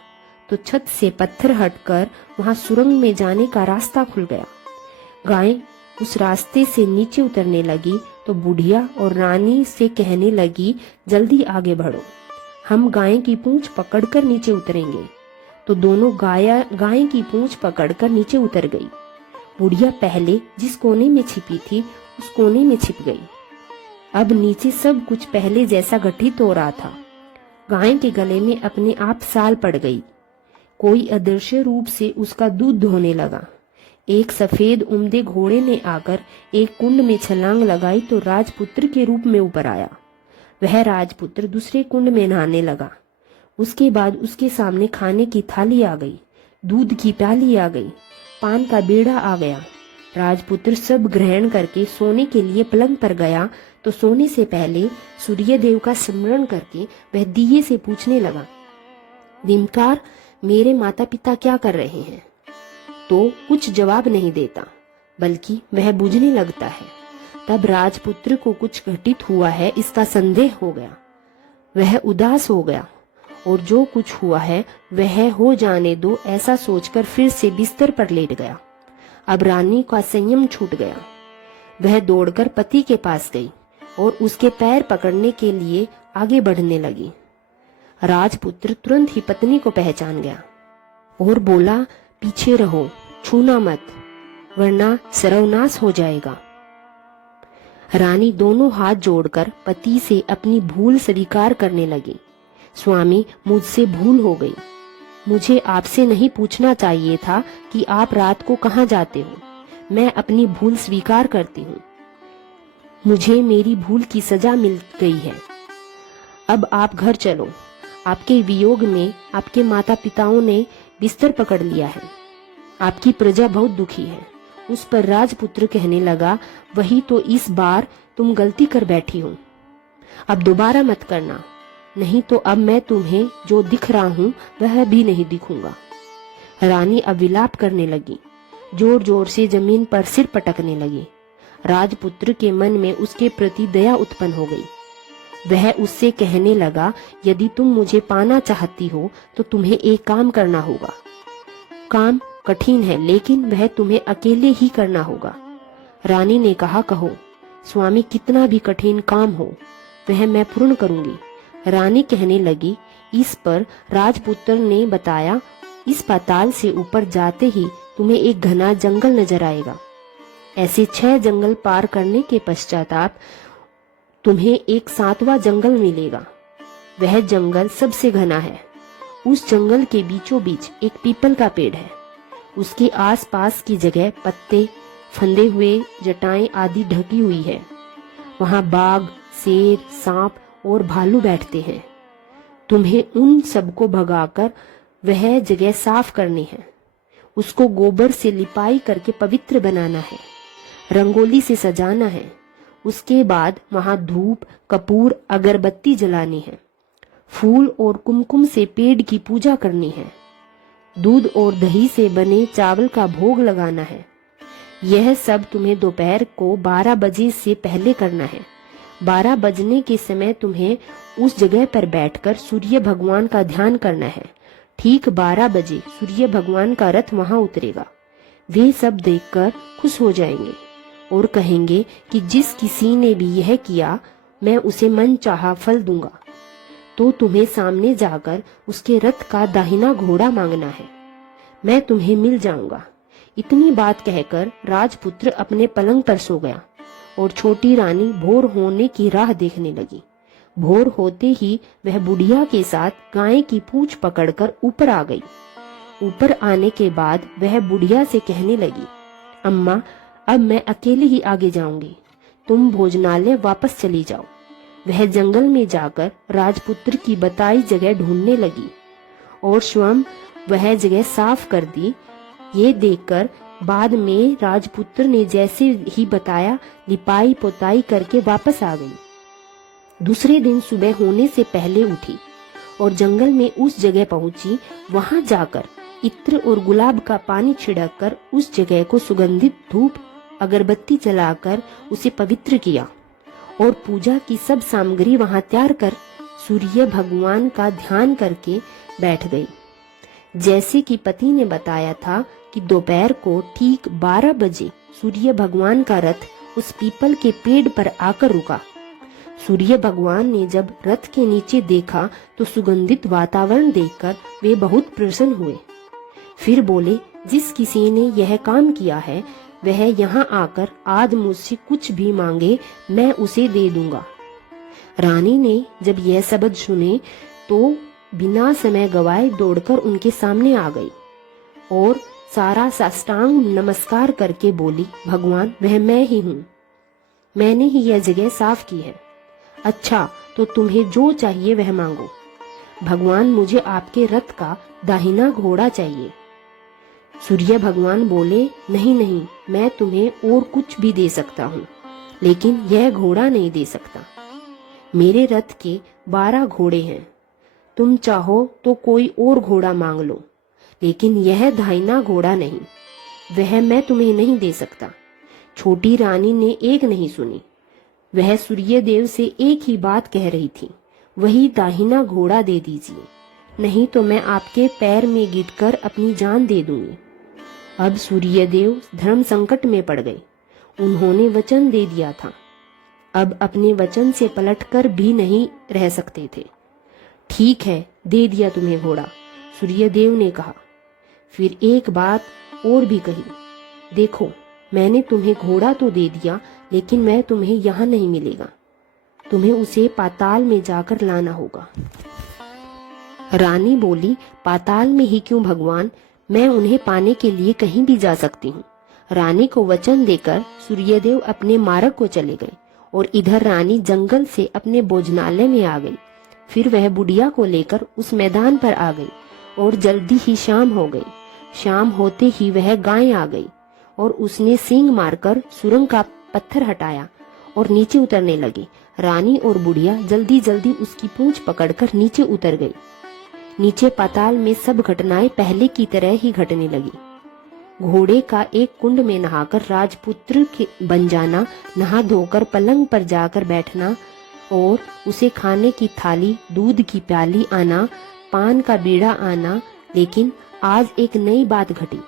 तो छत से पत्थर हटकर वहां सुरंग में जाने का रास्ता खुल गया। गाय उस रास्ते से नीचे उतरने लगी तो बुढ़िया और रानी से कहने लगी, जल्दी आगे बढ़ो, हम गाय की पूंछ पकड़कर नीचे उतरेंगे। तो दोनों गाय की पूंछ पकड़कर नीचे उतर गई। बुढ़िया पहले जिस कोने में छिपी थी उस कोने में छिप गई। अब नीचे सब कुछ पहले जैसा घटित हो रहा था। गाय के गले में अपने आप साल पड़ गई। कोई अदृश्य रूप से उसका दूध दोहने लगा। एक सफेद उम्दे घोड़े ने आकर एक कुंड में छलांग लगाई तो राजपुत्र के रूप में ऊपर आया। वह राजपुत्र दूसरे कुंड में नहाने लगा। उसके बाद उसके सामने खाने की थाली आ गई, दूध की प्याली आ गई, पान का बेड़ा आ गया। राजपुत्र सब ग्रहण करके सोने के लिए पलंग पर गया तो सोने से पहले सूर्यदेव का स्मरण करके वह दिए से पूछने लगा, दिनकार, मेरे माता पिता क्या कर रहे हैं? तो कुछ जवाब नहीं देता, बल्कि वह बुझने लगता है। तब राजपुत्र को कुछ घटित हुआ है इसका संदेह हो गया। वह उदास हो गया और जो कुछ हुआ है वह हो जाने दो ऐसा सोचकर फिर से बिस्तर पर लेट गया। अब रानी का संयम छूट गया। वह दौड़कर पति के पास गई और उसके पैर पकड़ने के लिए आगे बढ़ने लगी। राजपुत्र तुरंत ही पत्नी को पहचान गया और बोला, पीछे रहो, छूना मत, वरना सर्वनाश हो जाएगा। रानी दोनों हाथ जोड़कर पति से अपनी भूल स्वीकार करने लगी। स्वामी, मुझसे भूल हो गई। मुझे आपसे नहीं पूछना चाहिए था कि आप रात को कहाँ जाते हो। मैं अपनी भूल स्वीकार करती हूँ। मुझे मेरी भूल की सजा मिल गई है। अब आप घर चलो। आपके वियोग में आपके माता पिताओं ने बिस्तर पकड़ लिया है। आपकी प्रजा बहुत दुखी है। उस पर राजपुत्र कहने लगा, वही तो इस बार तुम गलती कर बैठी हो। अब दोबारा मत करना, नहीं तो अब मैं तुम्हें जो दिख रहा हूँ वह भी नहीं दिखूंगा। रानी अब विलाप करने लगी, जोर जोर से जमीन पर सिर पटकने लगी। राजपुत्र के मन में उसके प्रति दया उत्पन्न हो गई। वह उससे कहने लगा, यदि तुम मुझे पाना चाहती हो तो तुम्हें एक काम करना होगा। काम कठिन है, लेकिन वह तुम्हें अकेले ही करना होगा। रानी ने कहा, कहो स्वामी, कितना भी कठिन काम हो वह मैं पूर्ण करूंगी। रानी कहने लगी। इस पर राजपुत्र ने बताया, इस पाताल से ऊपर जाते ही तुम्हें एक घना जंगल नजर आएगा। ऐसे 6 जंगल पार करने के पश्चात तुम्हें एक 7वां जंगल मिलेगा। वह जंगल सबसे घना है। उस जंगल के बीचों बीच एक पीपल का पेड़ है। उसके आसपास की जगह पत्ते, फंदे हुए जटाएं आदि ढकी हुई है। वहां बाघ, शेर, सांप और भालू बैठते हैं। तुम्हें उन सबको भगाकर वह जगह साफ करनी है। उसको गोबर से लिपाई करके पवित्र बनाना है, रंगोली से सजाना है। उसके बाद वहां धूप, कपूर, अगरबत्ती जलानी है। फूल और कुमकुम से पेड़ की पूजा करनी है। दूध और दही से बने चावल का भोग लगाना है। यह सब तुम्हें दोपहर को 12 बजे से पहले करना है। 12 बजने के समय तुम्हें उस जगह पर बैठकर सूर्य भगवान का ध्यान करना है। ठीक 12 बजे सूर्य भगवान का रथ वहां उतरेगा। वे सब देखकर खुश हो जाएंगे और कहेंगे कि जिस किसी ने भी यह किया, मैं उसे मन चाहा फल दूंगा। तो तुम्हें सामने जाकर उसके रथ का दाहिना घोड़ा मांगना है। मैं तुम्हें मिल जाऊंगा। इतनी बात कहकर राजपुत्र अपने पलंग पर सो गया और छोटी रानी भोर होने की राह देखने लगी। भोर होते ही वह बुढ़िया के साथ गाय की पूंछ पकड़कर ऊपर आ गई। ऊपर आने के बाद वह बुढ़िया से कहने लगी, अम्मा, अब मैं अकेले ही आगे जाऊंगी, तुम भोजनालय वापस चली जाओ। वह जंगल में जाकर राजपुत्र की बताई जगह ढूंढने लगी और स्वयं वह जगह साफ कर दी। ये देखकर बाद में राजपुत्र ने जैसे ही बताया लिपाई पोताई करके वापस आ गई। दूसरे दिन सुबह होने से पहले उठी और जंगल में उस जगह पहुंची। वहां जाकर इत्र और गुलाब का पानी छिड़क कर उस जगह को सुगंधित धूप अगरबत्ती जलाकर उसे पवित्र किया और पूजा की सब सामग्री वहां तैयार कर सूर्य भगवान का ध्यान करके बैठ गई। जैसे कि पति ने बताया था कि दोपहर को ठीक 12 बजे सूर्य भगवान का रथ उस पीपल के पेड़ पर आकर रुका। सूर्य भगवान ने जब रथ के नीचे देखा तो सुगंधित वातावरण देखकर वे बहुत प्रसन्न हुए। फिर बोले, जिस किसी ने यह काम किया है वह यहाँ आकर आज मुझसे कुछ भी मांगे, मैं उसे दे दूंगा। रानी ने जब यह शब्द सुने तो बिना समय गवाए दौड़कर उनके सामने आ गई और सारा साष्टांग नमस्कार करके बोली, भगवान, वह मैं ही हूँ। मैंने ही यह जगह साफ की है। अच्छा, तो तुम्हें जो चाहिए वह मांगो। भगवान, मुझे आपके रथ का दाहिना घोड़ा चाहिए। सूर्य भगवान बोले, नहीं नहीं, मैं तुम्हें और कुछ भी दे सकता हूँ, लेकिन यह घोड़ा नहीं दे सकता। मेरे रथ के 12 घोड़े हैं। तुम चाहो तो कोई और घोड़ा मांग लो, लेकिन यह दाहिना घोड़ा नहीं, वह मैं तुम्हें नहीं दे सकता। छोटी रानी ने एक नहीं सुनी। वह सूर्यदेव से एक ही बात कह रही थी, वही दाहिना घोड़ा दे दीजिए, नहीं तो मैं आपके पैर में गिरकर अपनी जान दे दूंगी। अब सूर्यदेव धर्म संकट में पड़ गए। उन्होंने वचन दे दिया था, अब अपने वचन से पलटकर भी नहीं रह सकते थे। ठीक है, दे दिया तुम्हें घोड़ा, सूर्यदेव ने कहा। फिर एक बात और भी कही, देखो, मैंने तुम्हें घोड़ा तो दे दिया, लेकिन मैं तुम्हें यहाँ नहीं मिलेगा। तुम्हें उसे पाताल में जाकर लाना होगा। रानी बोली, पाताल में ही क्यों भगवान, मैं उन्हें पाने के लिए कहीं भी जा सकती हूँ। रानी को वचन देकर सूर्यदेव अपने मार्ग को चले गए और इधर रानी जंगल से अपने भोजनालय में आ गई। फिर वह बुढ़िया को लेकर उस मैदान पर आ गई और जल्दी ही शाम हो गई। शाम होते ही वह गाय आ गई और उसने सींग मारकर सुरंग का पत्थर हटाया और नीचे उतरने लगी। रानी और बुढ़िया जल्दी जल्दी उसकी पूंछ पकड़कर नीचे उतर गई। नीचे पाताल में सब घटनाएं पहले की तरह ही घटने लगी। घोड़े का एक कुंड में नहाकर राजपुत्र के बन जाना, नहा धोकर पलंग पर जाकर बैठना और उसे खाने की थाली, दूध की प्याली आना, पान का बीड़ा आना। लेकिन आज एक नई बात घटी।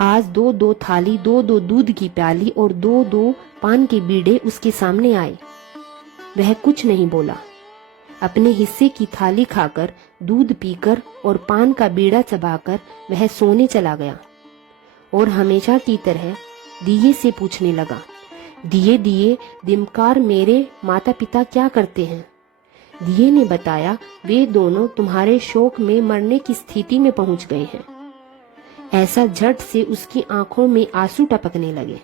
आज 2-2 थाली, 2-2 दूध की प्याली और 2-2 पान के बीड़े उसके सामने आए। वह कुछ नहीं बोला। अपने हिस्से की थाली खाकर, दूध पीकर और पान का बीड़ा चबाकर वह सोने चला गया और हमेशा की तरह दिए से पूछने लगा, दिए दिए दिमकार, मेरे माता पिता क्या करते हैं? दिए ने बताया, वे दोनों तुम्हारे शोक में मरने की स्थिति में पहुंच गए हैं। ऐसा झट से उसकी आंखों में आंसू टपकने लगे।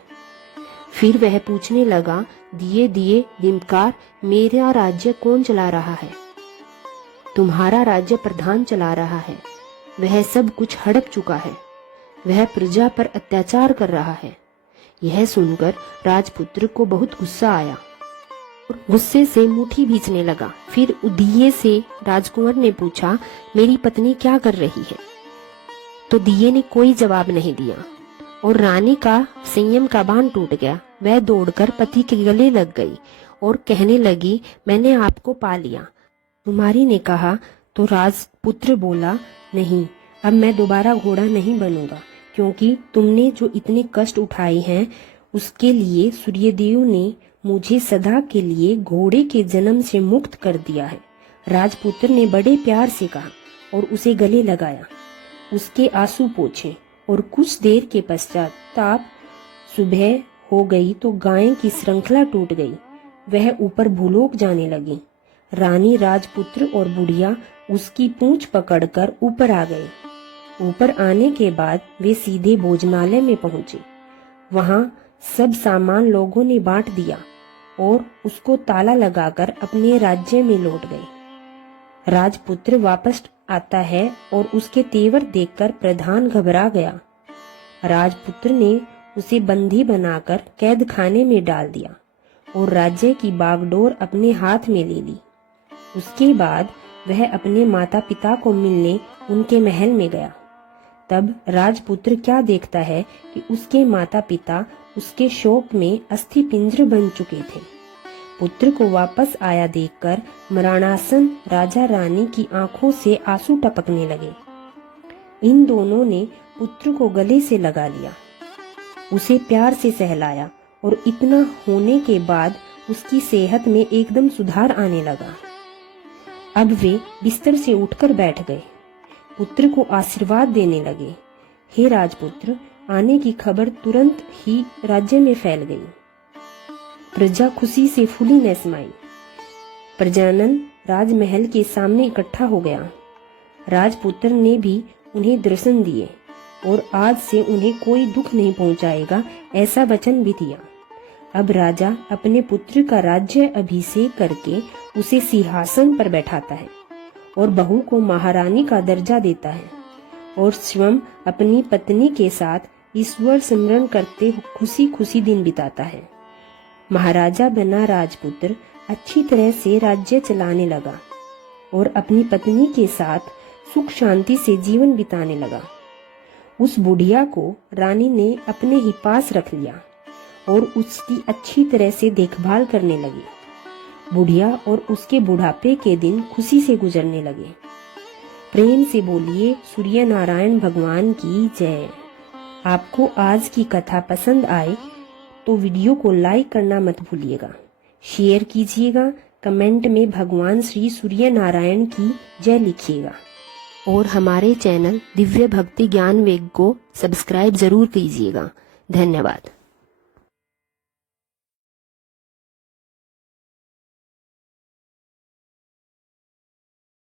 फिर वह पूछने लगा, दिए दिए दिमकार, मेरा राज्य कौन चला रहा है? तुम्हारा राज्य प्रधान चला रहा है। वह सब कुछ हड़प चुका है। वह प्रजा पर अत्याचार कर रहा है। यह सुनकर राजपुत्र को बहुत गुस्सा आया। गुस्से से मुट्ठी भींचने लगा। फिर दिये से राजकुंवर ने पूछा, मेरी पत्नी क्या कर रही है? तो दिये ने कोई जवाब नहीं दिया और रानी का संयम का बांध टूट गया। वह दौड़कर पति के गले लग गई और कहने लगी, मैंने आपको पा लिया। कुमारी ने कहा तो राजपुत्र बोला, नहीं, अब मैं दोबारा घोड़ा नहीं बनूंगा, क्योंकि तुमने जो इतने कष्ट उठाए हैं उसके लिए सूर्यदेव ने मुझे सदा के लिए घोड़े के जन्म से मुक्त कर दिया है। राजपुत्र ने बड़े प्यार से कहा और उसे गले लगाया, उसके आंसू पोंछे और कुछ देर के पश्चात सुबह हो गई तो गाय की श्रृंखला टूट गई। वह ऊपर भूलोक जाने लगी। रानी, राजपुत्र और बुढ़िया उसकी पूंछ पकड़कर ऊपर आ गए। ऊपर आने के बाद वे सीधे भोजनालय में पहुंचे। वहां सब सामान लोगों ने बांट दिया और उसको ताला लगाकर अपने राज्य में लौट गए। राजपुत्र वापस आता है और उसके तेवर देखकर प्रधान घबरा गया। राजपुत्र ने उसे बंदी बनाकर कैद खाने में डाल दिया और राज्य की बागडोर अपने हाथ में ले ली। उसके बाद वह अपने माता पिता को मिलने उनके महल में गया। तब राजपुत्र क्या देखता है कि उसके माता पिता उसके शोक में अस्थि पिंजर बन चुके थे। पुत्र को वापस आया देखकर मरणासन राजा रानी की आंखों से आंसू टपकने लगे। इन दोनों ने पुत्र को गले से लगा लिया, उसे प्यार से सहलाया और इतना होने के बाद उसकी सेहत में एकदम सुधार आने लगा। अब वे बिस्तर से उठकर बैठ गए। पुत्र को आशीर्वाद देने लगे। हे राजपुत्र, आने की खबर तुरंत ही राज्य में फैल गई। प्रजा खुशी से फूली न समाई। प्रजानन राजमहल के सामने इकट्ठा हो गया। राजपुत्र ने भी उन्हें दर्शन दिए और आज से उन्हें कोई दुख नहीं पहुंचाएगा, ऐसा वचन भी दिया। अब राजा अपने पुत्र का राज्य अभिषेक करके उसे सिंहासन पर बैठाता है और बहू को महारानी का दर्जा देता है और स्वयं अपनी पत्नी के साथ ईश्वर सिमरन करते खुशी खुशी दिन बिताता है। महाराजा बना राजपुत्र अच्छी तरह से राज्य चलाने लगा और अपनी पत्नी के साथ सुख शांति से जीवन बिताने लगा। उस बुढ़िया को रानी ने अपने ही पास रख लिया और उसकी अच्छी तरह से देखभाल करने लगी। बुढ़िया और उसके बुढ़ापे के दिन खुशी से गुजरने लगे। प्रेम से बोलिए सूर्य नारायण भगवान की जय। आपको आज की कथा पसंद आए तो वीडियो को लाइक करना मत भूलिएगा, शेयर कीजिएगा, कमेंट में भगवान श्री सूर्य नारायण की जय लिखिएगा और हमारे चैनल दिव्य भक्ति ज्ञान वेग को सब्सक्राइब जरूर कीजिएगा। धन्यवाद।